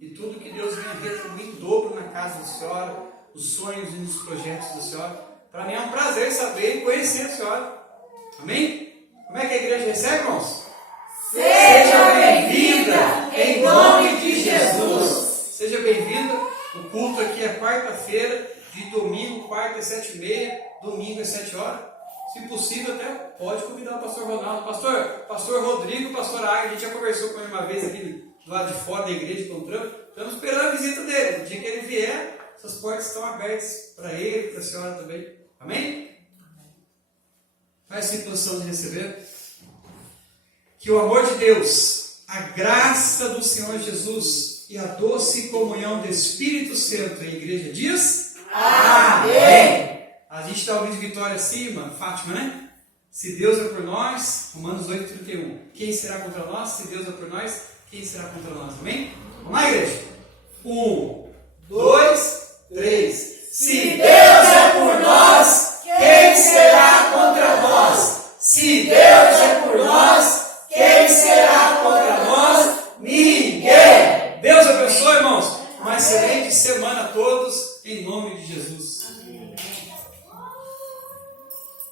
e tudo que Deus venha retribuir em dobro na casa da senhora, os sonhos e os projetos da senhora. Para mim é um prazer saber e conhecer a senhora. Amém? Como é que a igreja recebe, irmãos? Seja bem-vinda, em nome de Jesus. Seja bem-vinda. O culto aqui é quarta-feira, de domingo, quarta às 7h30, domingo às 7 horas. Se possível, até pode convidar o pastor Ronaldo. Pastor Rodrigo, pastor Águia, a gente já conversou com ele uma vez aqui do lado de fora da igreja, encontramos. Estamos esperando a visita dele. No dia que ele vier, essas portas estão abertas para ele e para a senhora também. Amém? Faz-se em posição de receber. Que o amor de Deus, a graça do Senhor Jesus e a doce comunhão do Espírito Santo, a igreja diz: Amém. A gente está ouvindo Vitória acima, Fátima, né? Se Deus é por nós, Romanos 8,31. Quem será contra nós? Se Deus é por nós, quem será contra nós? Amém? Vamos lá, igreja? 1, 2, 3. Se Deus é por nós, quem será contra nós? Se Deus é por nós, quem será contra nós? Ninguém. Deus abençoe, irmãos. Uma excelente semana a todos, em nome de Jesus.